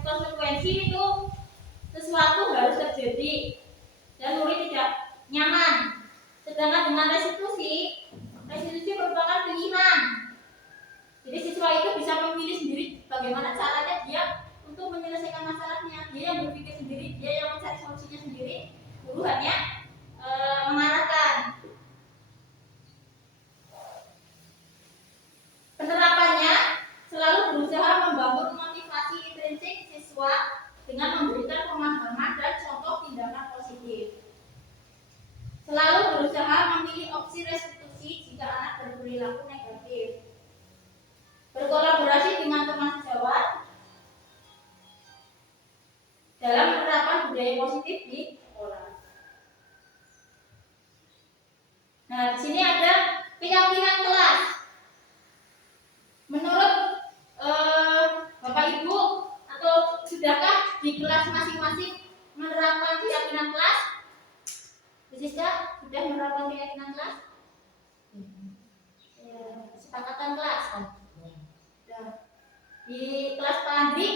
konsekuensi itu sesuatu harus terjadi dan murid tidak nyaman. Sedangkan dengan restitusi merupakan pilihan. Jadi siswa itu bisa memilih sendiri bagaimana caranya dia untuk menyelesaikan masalahnya. Dia yang berpikir sendiri, dia yang mencari solusinya sendiri. Guru hanya mengarahkan. Penerapannya selalu berusaha membangun motivasi intrinsik siswa dengan memberikan pemahaman dan contoh tindakan positif. Selalu berusaha memilih opsi restitusi jika anak berperilaku negatif. Berkolaborasi dengan teman sejawat dalam penerapan budaya positif di sekolah. Nah, di sini ada keyakinan kelas. Menurut Bapak Ibu, atau sudahkah di kelas masing-masing menerapkan keyakinan kelas? Siska sudah menerapkan keyakinan kelas? Kesepakatan kelas. Di kelas Pak Andri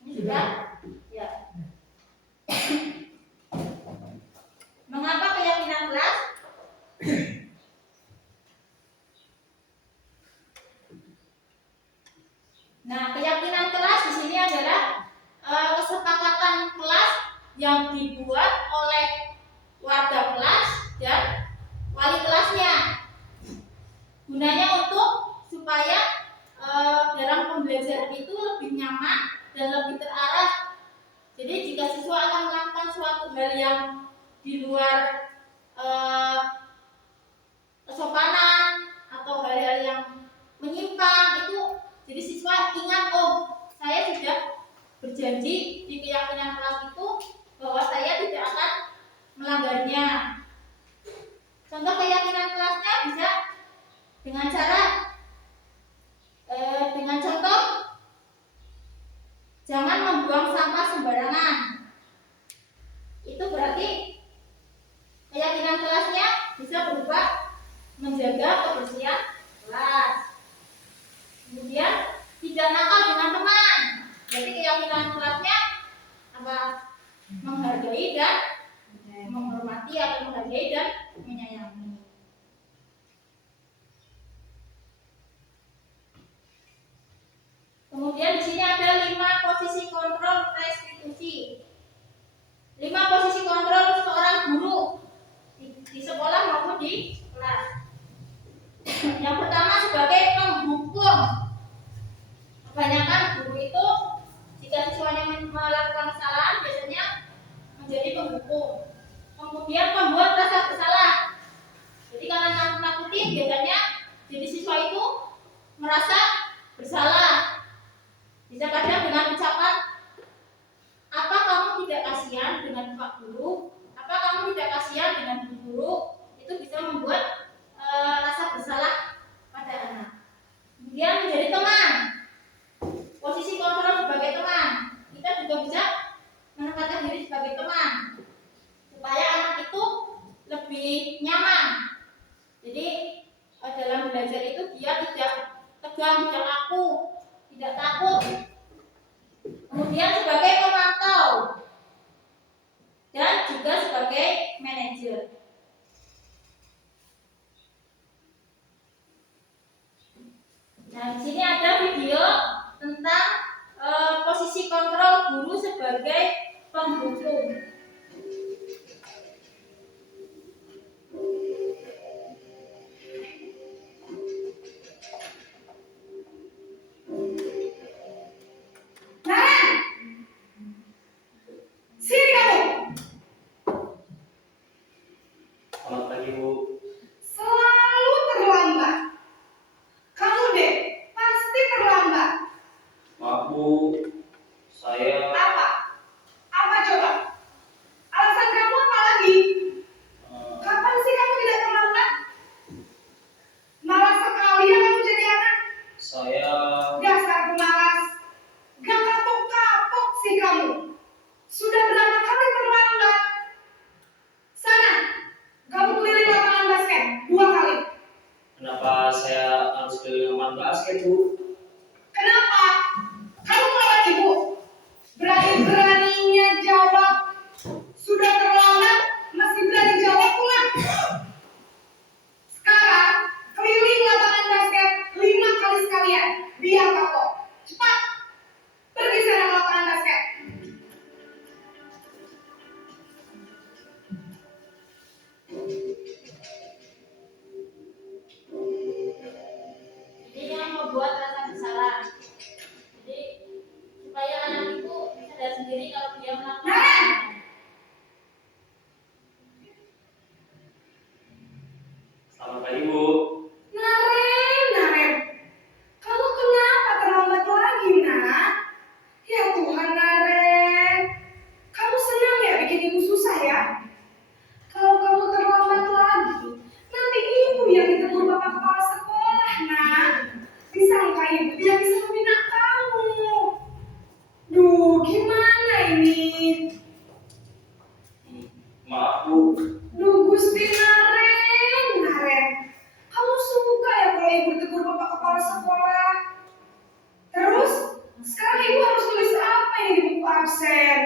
ini sudah? Ya. Mengapa keyakinan kelas? Nah, keyakinan kelas di sini adalah kesepakatan kelas yang dibuat oleh warga kelas dan wali kelasnya. Gunanya untuk supaya dalam pembelajaran itu lebih nyaman dan lebih terarah. Jadi jika siswa akan melakukan suatu hal yang di luar kesopanan atau hal-hal yang menyimpang, itu jadi siswa ingat, oh saya sudah berjanji di keyakinan kelas itu bahwa saya tidak akan melanggarnya. Contoh keyakinan kelasnya bisa dengan cara dengan contoh jangan membuang sampah sembarangan. Itu berarti keyakinan kelasnya bisa berupa menjaga kebersihan kelas. Kemudian tidak nakal dengan teman. Jadi keyakinan kelasnya apa? Menghargai dan menghormati atau menghargai dan menyayangi. Kemudian di sini ada 5 posisi kontrol restitusi. 5 posisi kontrol seorang guru di sekolah maupun di kelas. Yang pertama sebagai penghukum. Kebanyakan guru itu jika siswanya melakukan kesalahan biasanya menjadi penghukum. Kemudian membuat rasa bersalah. Jadi karena nakut-nakutin biasanya jadi siswa itu merasa bersalah. Bisa kadang dengan ucapan, apa kamu tidak kasihan dengan Pak Guru? Apa kamu tidak kasihan dengan Bu Guru? Itu bisa membuat rasa bersalah pada anak. Kemudian menjadi teman. Posisi kontrol sebagai teman. Kita juga bisa menempatkan diri sebagai teman supaya anak itu lebih nyaman. Jadi sebagai manajer. Nah, di sini ada video tentang posisi kontrol guru sebagai penghukum. Sini kamu. Selamat pagi Bu. Selalu terlambat. Kamu deh, pasti terlambat. Maaf Bu, saya Apa? Apa coba? Alasan kamu apa lagi? Kapan sih kamu tidak terlambat? Malas sekali ya kamu jadi anak. saya Dasar pemalas. Gak kapok-kapok sih kamu. Sudah berapa kali terlambat? Sana, kamu keliling lapangan basket 2 kali. kenapa saya harus keliling lapangan basket Bu? Kenapa? Kamu melawan ibu. Berani-beraninya jawab. Sudah terlambat, masih berani jawab pula. Sekarang, keliling lapangan basket 5 kali sekalian. Biar kapok. Cepat. Pergi sana ke lapangan basket. Ini yang membuat rasa bersalah. Jadi supaya anak itu sadar sendiri kalau dia melakukan. Selamat pagi Bu. Naren. Kamu kenapa terlambat lagi, nak? Ya Tuhan, Naren. Kamu senang ya bikin ibu susah ya? Kalau kamu terlambat lagi, nanti ibu yang ditegur bapak kepala sekolah, nak. Disangka ibu tidak bisa membina kamu. Duh, gimana ini? Maaf Bu. Duh, Gusti Naren. Kamu suka ya kalau ibu ditegur bapak kepala sekolah? Terus, sekarang ibu harus tulis apa ini di buku absen?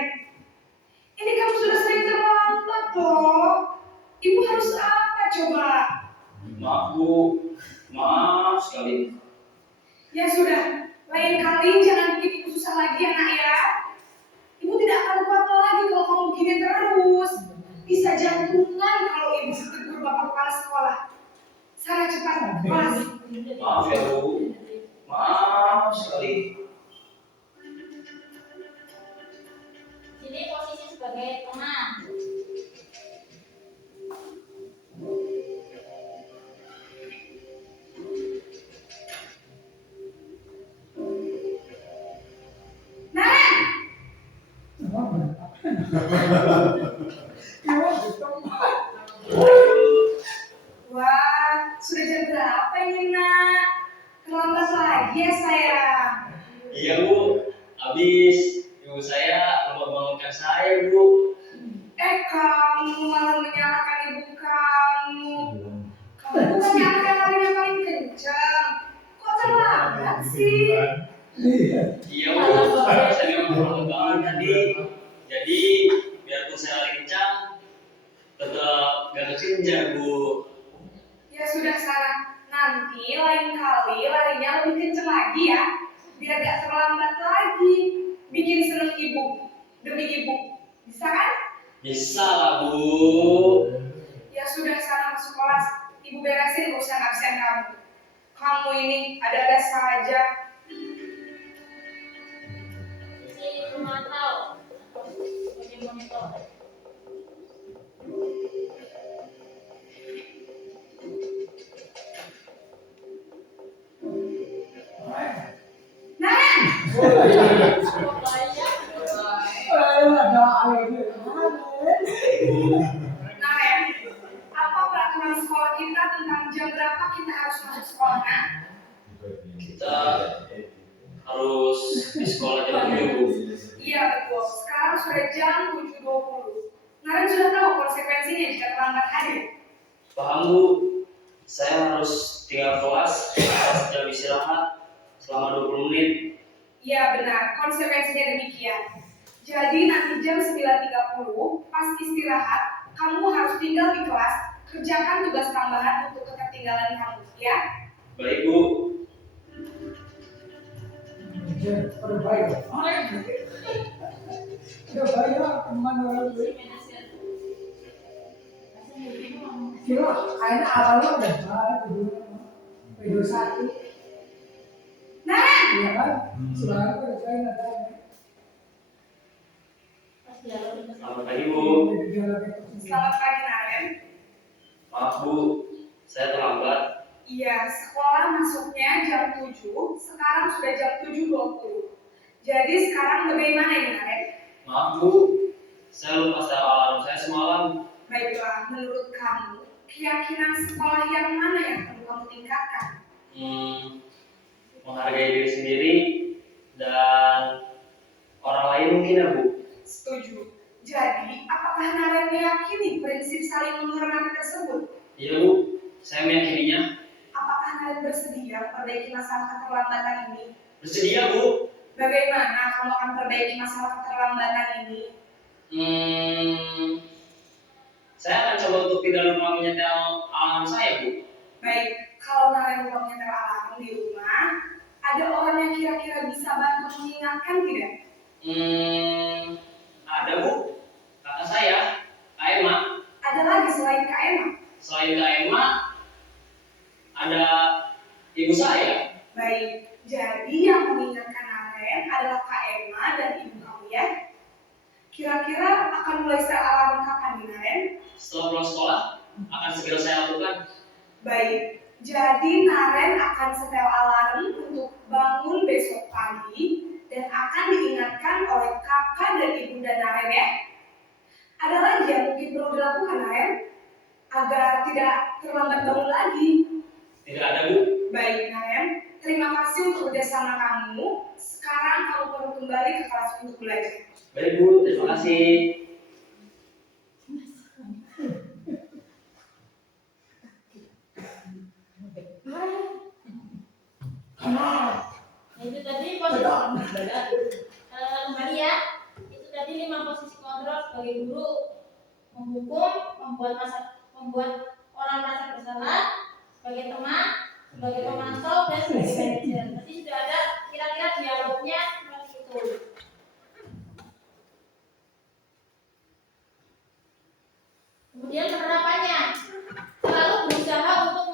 Ini kamu sudah sering terlambat loh. Ibu harus apa coba? Maaf Bu. Maaf sekali. Ya sudah, lain kali jangan bikin ibu susah lagi ya nak ya. Ibu tidak akan kuat lagi kalau kamu begini terus. Bisa jantungan kalau ibu ditegur bapak kepala sekolah. Sana cepat, kelas. Maaf ya Bu. Maaf sekali. Sini posisi sebagai teman. Wah, sudah jam berapa ini nak? Terlambat lagi ya sayang. Iya Bu. Habis ibu saya lupa bangunkan saya Bu. Kamu malah menyalahkan ibu kamu. Kamu bukannya anak yang larinya paling kencang. Kok terlambat sih? Iya Bu. Saya memang bangun banget tadi. Jadi biarpun saya lari kencang, tetap gak kekejar Bu. Ya sudah Sarah, nanti lain kali larinya lebih kencang lagi ya. Biar gak terlambat lagi. Bikin seneng ibu, demi ibu. Bisa kan? Bisa lah Bu. Ya sudah Sarah masuk kelas. Ibu beresin urusan absen kamu. Kamu ini ada-ada saja. Sisi memantau sebagai monitor. Naren! Naren, apa peraturan sekolah kita tentang jam berapa kita harus masuk sekolah? Nah? Kita harus di sekolah jam 7 Bu. Iya betul, sekarang sudah jam 7.20. Naren sudah tahu konsekuensinya jika terlambat hadir. Paham Bu. Saya harus tinggal kelas pas jam istirahat selama 20 menit. Iya benar, konsekuensinya demikian. Jadi nanti jam 9.30 pas istirahat, kamu harus tinggal di kelas, kerjakan tugas tambahan untuk ketertinggalan kamu, ya. Baik, Bu. Udah baik. Udah baik kemana lagi? Kira kayaknya awalnya udah baik video satu, Naren, ya kan? Sebenarnya udah baik ada. Selamat pagi, Bu. selamat pagi Naren. Maaf, Bu. Saya terlambat. Iya, sekolah masuknya jam 7, sekarang sudah jam 7.20. Jadi sekarang bagaimana ini Naren? Maaf, Bu. Saya lupa setel alarm saya semalam. Baiklah, menurut kamu, keyakinan sekolah yang mana yang perlu kamu tingkatkan? Menghargai diri sendiri dan orang lain mungkin ya, Bu. Setuju. Jadi, apakah Naren meyakini prinsip saling menghormati tersebut? Iya, Bu. Saya meyakininya. Apakah Naren bersedia memperbaiki masalah keterlambatan ini? Bersedia, Bu. Bagaimana kamu akan perbaiki masalah keterlambatan ini? Saya akan coba untuk tidak lupa menyetel alarm saya, Bu. Baik, kalau Naren lupa menyetel alarm di rumah, ada orang yang kira-kira bisa bantu mengingatkan tidak? Ada, Bu. Kakak saya, Kak Emma. Ada lagi selain Kak Emma? Selain Kak Emma, ada ibu saya. Baik, jadi yang mengingatkan Naren adalah Kak Emma dan ibu kamu ya. Kira-kira akan mulai setel alarm kapan nih Naren? Setelah pulang sekolah, akan segera saya lakukan. Baik, jadi Naren akan setel alarm untuk bangun besok pagi dan akan diingatkan oleh kakak dan ibunda Naren ya. Ada lagi yang mungkin perlu dilakukan Naren agar tidak terlambat bangun lagi. Tidak ada, Bu. Baik Naren, terima kasih untuk kerjasama kamu. Sekarang kamu perlu kembali ke kelas untuk belajar. Baik, Bu. Terima kasih. Itu tadi posisi kembali ya. Itu tadi 5 posisi kontrol sebagai guru: menghukum, membuat orang merasa bersalah, sebagai teman, sebagai pemantau, dan sebagai manajer. Tadi sudah ada kira-kira dialognya seperti itu. Kemudian penerapannya, selalu berusaha untuk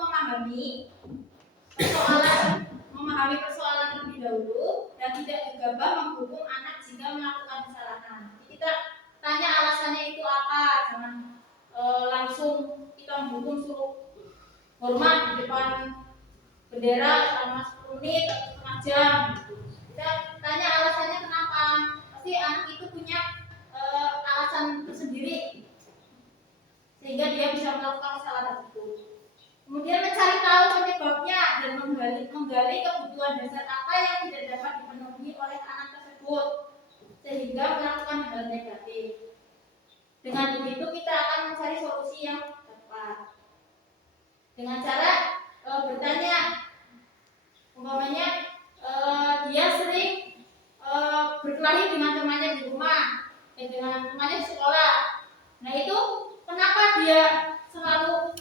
memahami persoalan terlebih dahulu dan tidak gegabah menghukum anak jika melakukan kesalahan. Jadi kita tanya alasannya itu apa, jangan langsung kita menghukum suruh hormat di depan bendera selama 10 menit atau setengah jam. Gitu. Kita tanya alasannya kenapa. Pasti anak itu punya alasan tersendiri sehingga dia bisa melakukan kesalahan tersebut. Kemudian mencari tahu penyebabnya dan menggali kebutuhan dasar apa yang tidak dapat dipenuhi oleh anak tersebut sehingga melakukan hal negatif. Dengan begitu kita akan mencari solusi yang tepat dengan cara bertanya. Umpamanya dia sering berkelahi dengan temannya di rumah dan dengan temannya di sekolah. Nah itu kenapa dia selalu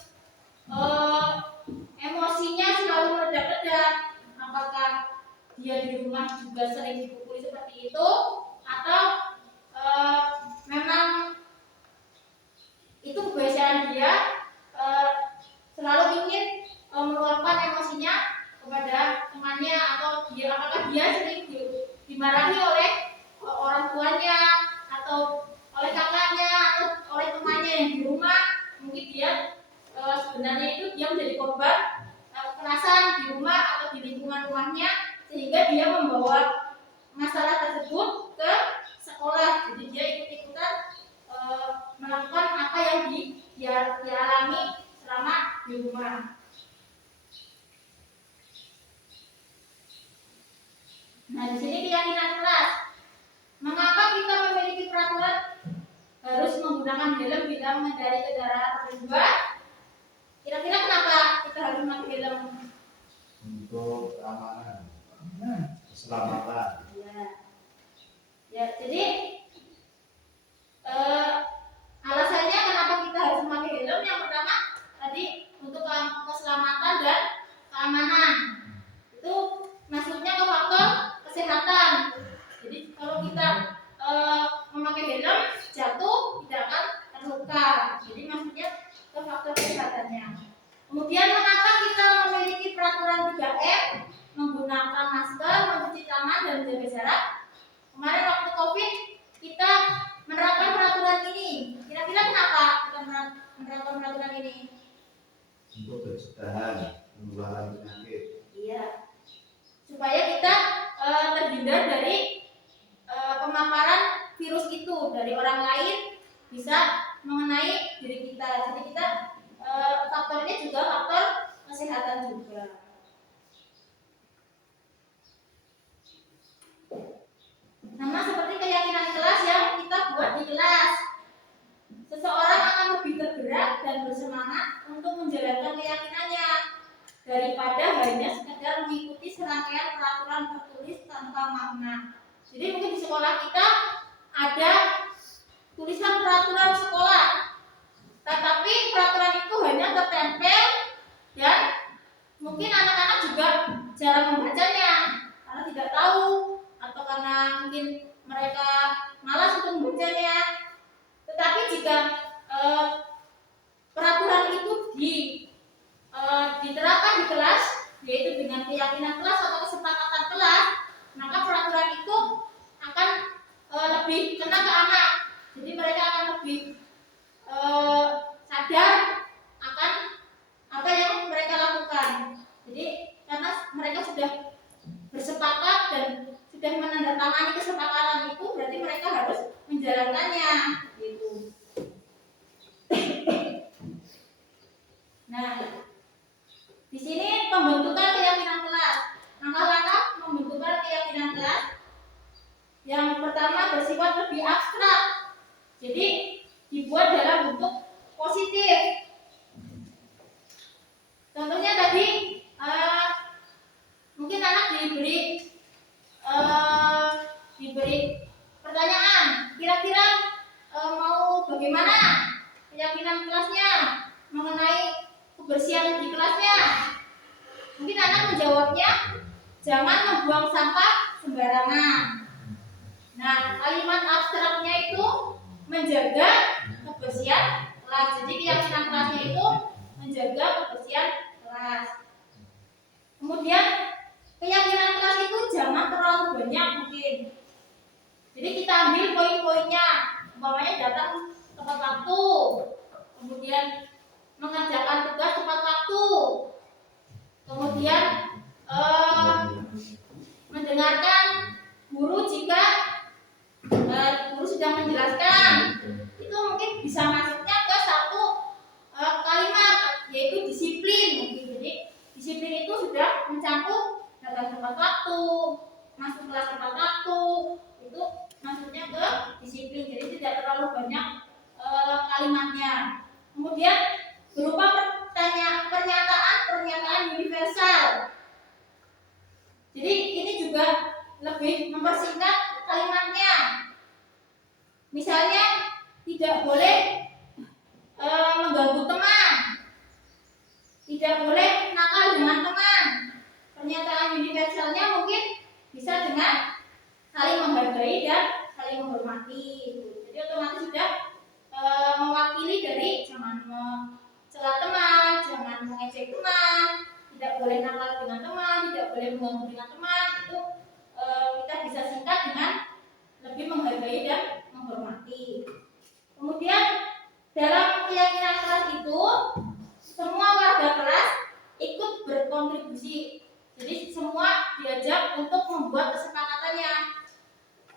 emosinya selalu meledak-ledak? Apakah dia di rumah juga sering dipukuli seperti itu, atau memang itu kebiasaan dia selalu ingin meluapkan emosinya kepada temannya, atau apakah dia sering dimarahi oleh orang tuanya atau oleh kakaknya atau oleh temannya yang di rumah. Mungkin dia sebenarnya itu dia menjadi korban kekerasan di rumah atau di lingkungan rumahnya sehingga dia membawa masalah tersebut ke sekolah. Jadi dia ikut-ikutan melakukan apa yang dialami selama di rumah. Nah, di sini keyakinan kelas. Mengapa kita memiliki peraturan harus menggunakan helm bila mengendarai kendaraan roda 2? Kira-kira kenapa kita harus memakai helm? Untuk keamanan, keselamatan. Ya, jadi alasannya kenapa kita kesehatannya. Kemudian mengapa kita memiliki peraturan 3M, menggunakan masker, mencuci tangan, dan menjaga jarak? Kemarin waktu COVID kita menerapkan peraturan ini. Kira-kira kenapa kita menerapkan peraturan ini? Untuk pencegahan penularan penyakit. Iya, supaya kita terhindar dari pemaparan virus itu dari orang lain bisa mengenai diri kita. Jadi kita faktornya juga faktor kesehatan juga. Sama seperti keyakinan kelas yang kita buat di kelas. Seseorang akan lebih tergerak dan bersemangat untuk menjalankan keyakinannya daripada hanya sekedar mengikuti serangkaian peraturan tertulis tanpa makna. Jadi mungkin di sekolah kita ada tulisan peraturan sekolah, tetapi peraturan itu hanya tertempel dan mungkin anak-anak juga jarang membacanya karena tidak tahu atau karena mungkin mereka malas untuk membacanya. Tetapi jika peraturan itu diterapkan di kelas, yaitu dengan keyakinan kelas atau kesepakatan kelas, maka peraturan itu akan lebih kena ke anak. Jadi mereka akan lebih sadar akan apa yang mereka lakukan. Jadi karena mereka sudah bersepakat dan sudah menandatangani kesepakatan itu, berarti mereka harus menjalankannya gitu. Nah, di sini pembentukan keyakinan kelas. Langkah-langkah pembentukan keyakinan kelas yang pertama bersifat lebih abstrak. Jadi dibuat dalam bentuk positif. Contohnya tadi mungkin anak diberi pertanyaan, kira-kira mau bagaimana keyakinan kelasnya mengenai kebersihan di kelasnya. Mungkin anak menjawabnya, jangan membuang sampah sembarangan. Nah, kalimat abstraknya itu menjaga kebersihan kelas. Jadi keyakinan kelasnya itu menjaga kebersihan kelas. Kemudian keyakinan kelas itu jangan terlalu banyak mungkin. Jadi kita ambil poin-poinnya, umpamanya datang tepat waktu, kemudian mengerjakan tugas tepat waktu, kemudian mendengarkan guru jika guru sedang menjelaskan. Itu mungkin bisa masuknya ke satu kalimat, yaitu disiplin mungkin. Jadi disiplin itu sudah mencakup datang tepat waktu, masuk kelas tepat waktu, itu masuknya ke disiplin. Jadi tidak terlalu banyak kalimatnya. Kemudian berupa pernyataan universal. Jadi ini juga lebih mempersingkat kalimatnya. Misalnya tidak boleh mengganggu teman, tidak boleh nakal dengan teman. Pernyataan universalnya mungkin bisa dengan saling menghargai dan saling menghormati. Jadi otomatis sudah mewakili dari jangan mencela teman, jangan mengejek teman, tidak boleh nakal dengan teman, tidak boleh mengganggu dengan teman. Itu kita bisa singkat dengan lebih menghargai dan menghormati. Kemudian dalam keyakinan kelas itu semua warga kelas ikut berkontribusi. Jadi semua diajak untuk membuat kesepakatannya.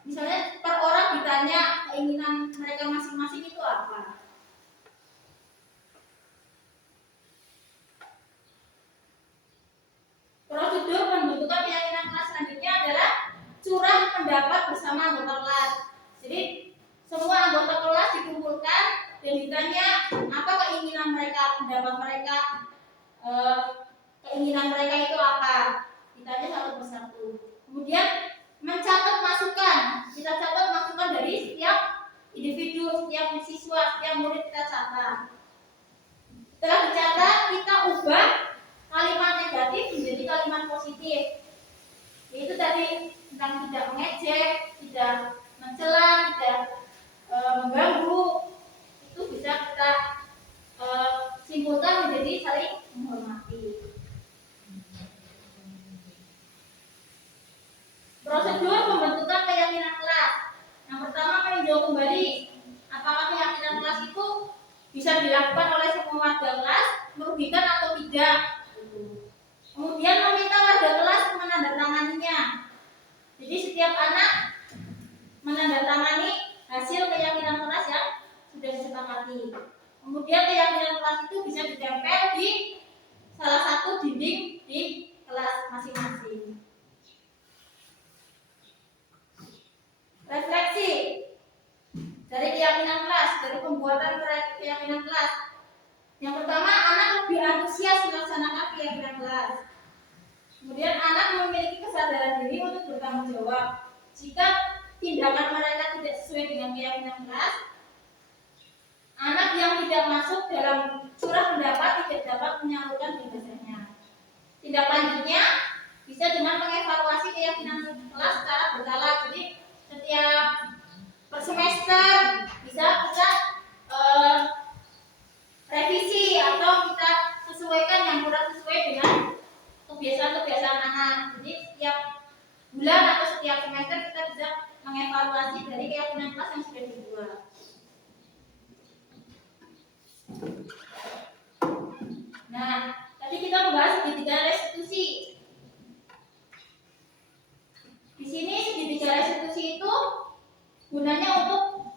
Misalnya per orang ditanya keinginan mereka masing-masing itu apa. Prosedur pembentukan keyakinan kelas selanjutnya adalah curah pendapat bersama anggota kelas. Jadi semua anggota kelas dikumpulkan dan ditanya apa keinginan mereka, pendapat mereka, keinginan mereka itu apa. Ditanya satu persatu. Kemudian mencatat masukan. Kita catat masukan dari setiap individu, setiap siswa, setiap murid kita catat. Setelah dicatat, kita ubah kalimat negatif menjadi kalimat positif. Yaitu tadi tentang tidak mengejek, tidak mencela, tidak mengganggu. Itu bisa kita simpulkan menjadi bisa dilakukan oleh semua warga kelas, merugikan atau tidak. Kemudian meminta warga kelas menandatanganinya. Jadi setiap anak menandatangani hasil keyakinan kelas yang sudah disepakati. Kemudian keyakinan kelas itu bisa ditempel di salah satu dinding di kelas masing-masing. Refleksi dari keyakinan kelas, dari pembuatan keyakinan kelas. Yang pertama, anak lebih antusias melaksanakan keyakinan kelas. Kemudian anak memiliki kesadaran diri untuk bertanggung jawab. Jika tindakan mereka tidak sesuai dengan keyakinan kelas, anak yang tidak masuk dalam curah pendapat tidak dapat menyalurkan gagasannya. Tindak lanjutnya bisa dengan mengevaluasi keyakinan kelas secara berkala. Jadi setiap per semester bisa kita revisi atau kita sesuaikan yang kurang sesuai dengan kebiasaan-kebiasaan anak. Jadi setiap bulan atau setiap semester kita bisa mengevaluasi dari keyakinan kelas yang sudah dibuat. Nah, tadi kita membahas segitiga restitusi. Di sini segitiga restitusi itu gunanya untuk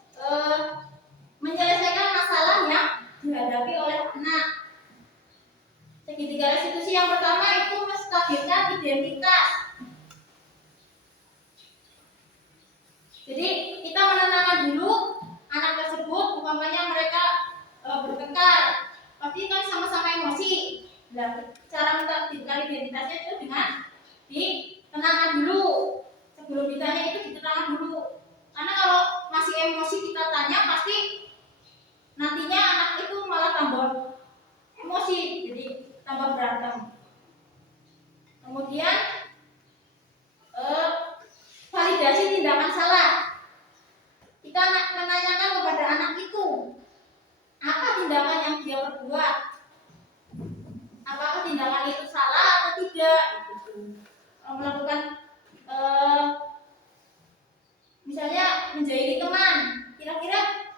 menyelesaikan masalah yang dihadapi oleh anak. Segitiga restitusi yang pertama itu menstabilkan identitas. Jadi kita menenangkan dulu anak tersebut, umpamanya mereka bertengkar, pasti kan sama-sama emosi. Nah, cara menstabilkan identitasnya itu dengan ditenangkan dulu. Sebelum ditanya itu ditenangkan dulu. Karena kalau masih emosi kita tanya, pasti nantinya anak itu malah tambah emosi, jadi tambah berantem. Kemudian validasi tindakan salah. Kita menanyakan kepada anak itu apa tindakan yang dia perbuat, apakah tindakan itu salah atau tidak. Melakukan misalnya menjahili teman, kira-kira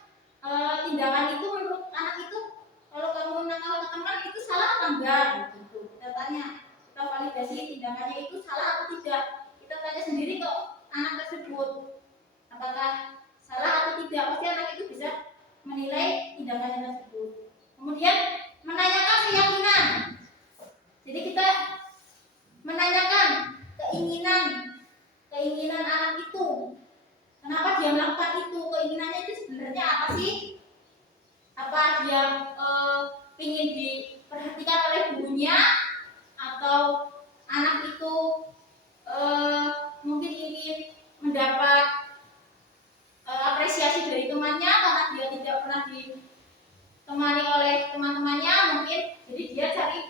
tindakan itu menurut anak itu, kalau kamu nakal ke teman itu salah atau enggak? Gitu. Kita tanya, kita validasi tindakannya itu salah atau tidak. Kita tanya sendiri ke anak tersebut, apakah salah atau tidak. Pasti anak itu bisa menilai tindakannya tersebut. Kemudian menanyakan keyakinan. Jadi kita menanyakan keinginan anak itu. Kenapa dia melakukan itu? Keinginannya itu sebenarnya apa sih? Apa dia ingin diperhatikan oleh gurunya, atau anak itu mungkin ingin mendapat apresiasi dari temannya karena dia tidak pernah ditemani oleh teman-temannya, mungkin jadi dia cari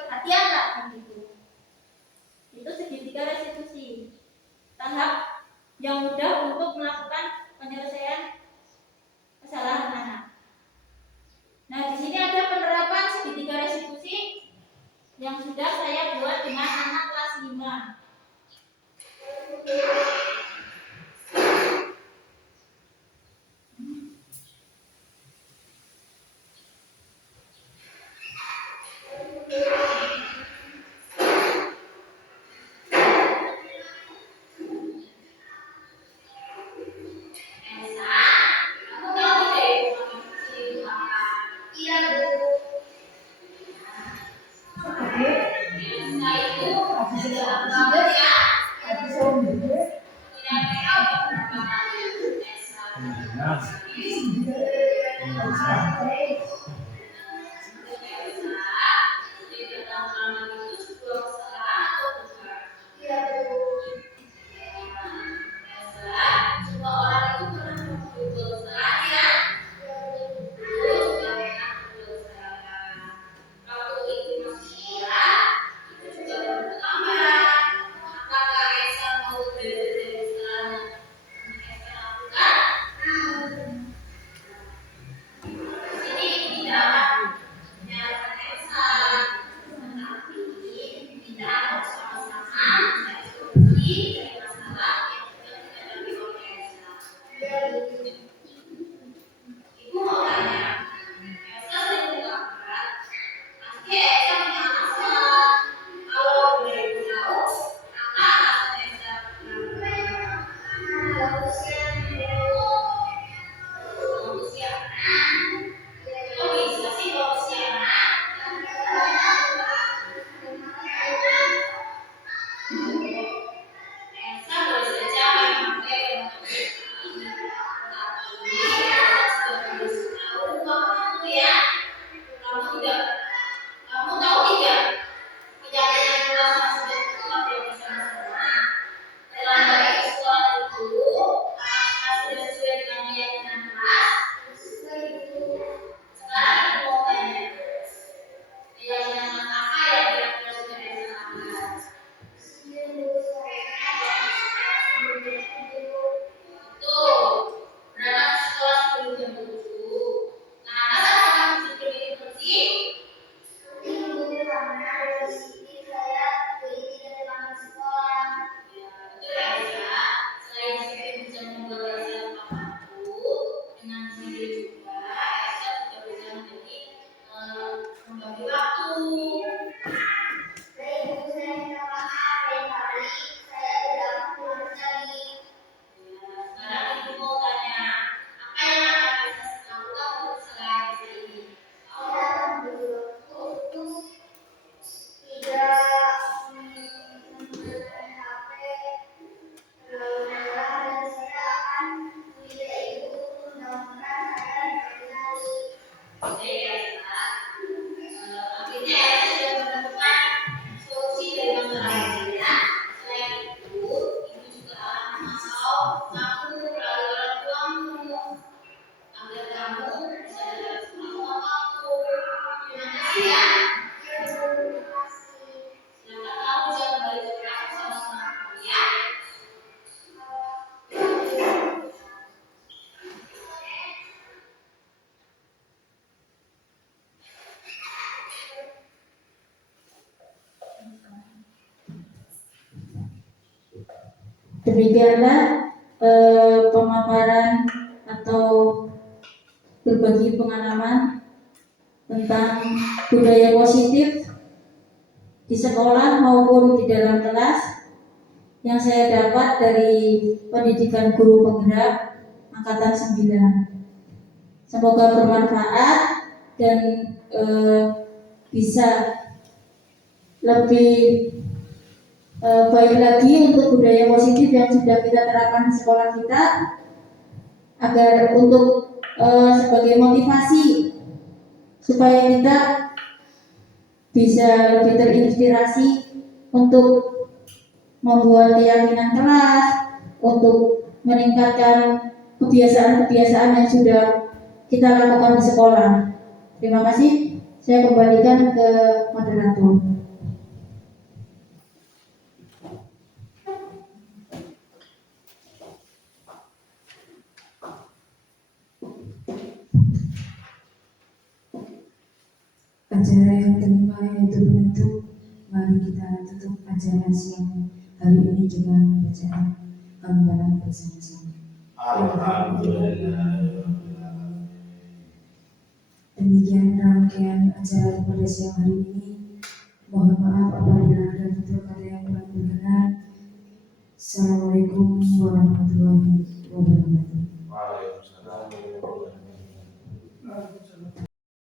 perhatian lah gitu. Itu segitiga restitusi, tahap yang mudah untuk melakukan penyelesaian kesalahan anak. Nah, di sini ada penerapan segitiga restitusi yang sudah saya buat dengan anak kelas 5. Akhirnya sudah menemukan solusi dari masalah ini. Selain itu, ibu juga akan memantau kamu melalui orang tuamu agar kamu bisa dapat semua kamu. Terima kasih ya. Silakan kamu bisa kembali ke kelas sama-sama ya. Demikianlah pemaparan atau berbagi pengalaman tentang budaya positif di sekolah maupun di dalam kelas yang saya dapat dari pendidikan guru penggerak angkatan 9. Semoga bermanfaat dan bisa lebih baik lagi untuk budaya positif yang sudah kita terapkan di sekolah kita, agar untuk sebagai motivasi supaya kita bisa lebih terinspirasi untuk membuat keyakinan kelas, untuk meningkatkan kebiasaan-kebiasaan yang sudah kita lakukan di sekolah. Terima kasih. Saya kembalikan ke moderator. Acara yang kelima yaitu penutup. Mari kita tutup acara siang hari ini dengan bacaan hamdalah bersama-sama. Alhamdulillah. Demikian rangkaian acara pada siang hari ini. Mohon maaf apabila ada tutur kata yang kurang berkenan. Assalamualaikum warahmatullahi wabarakatuh. Waalaikumsalam.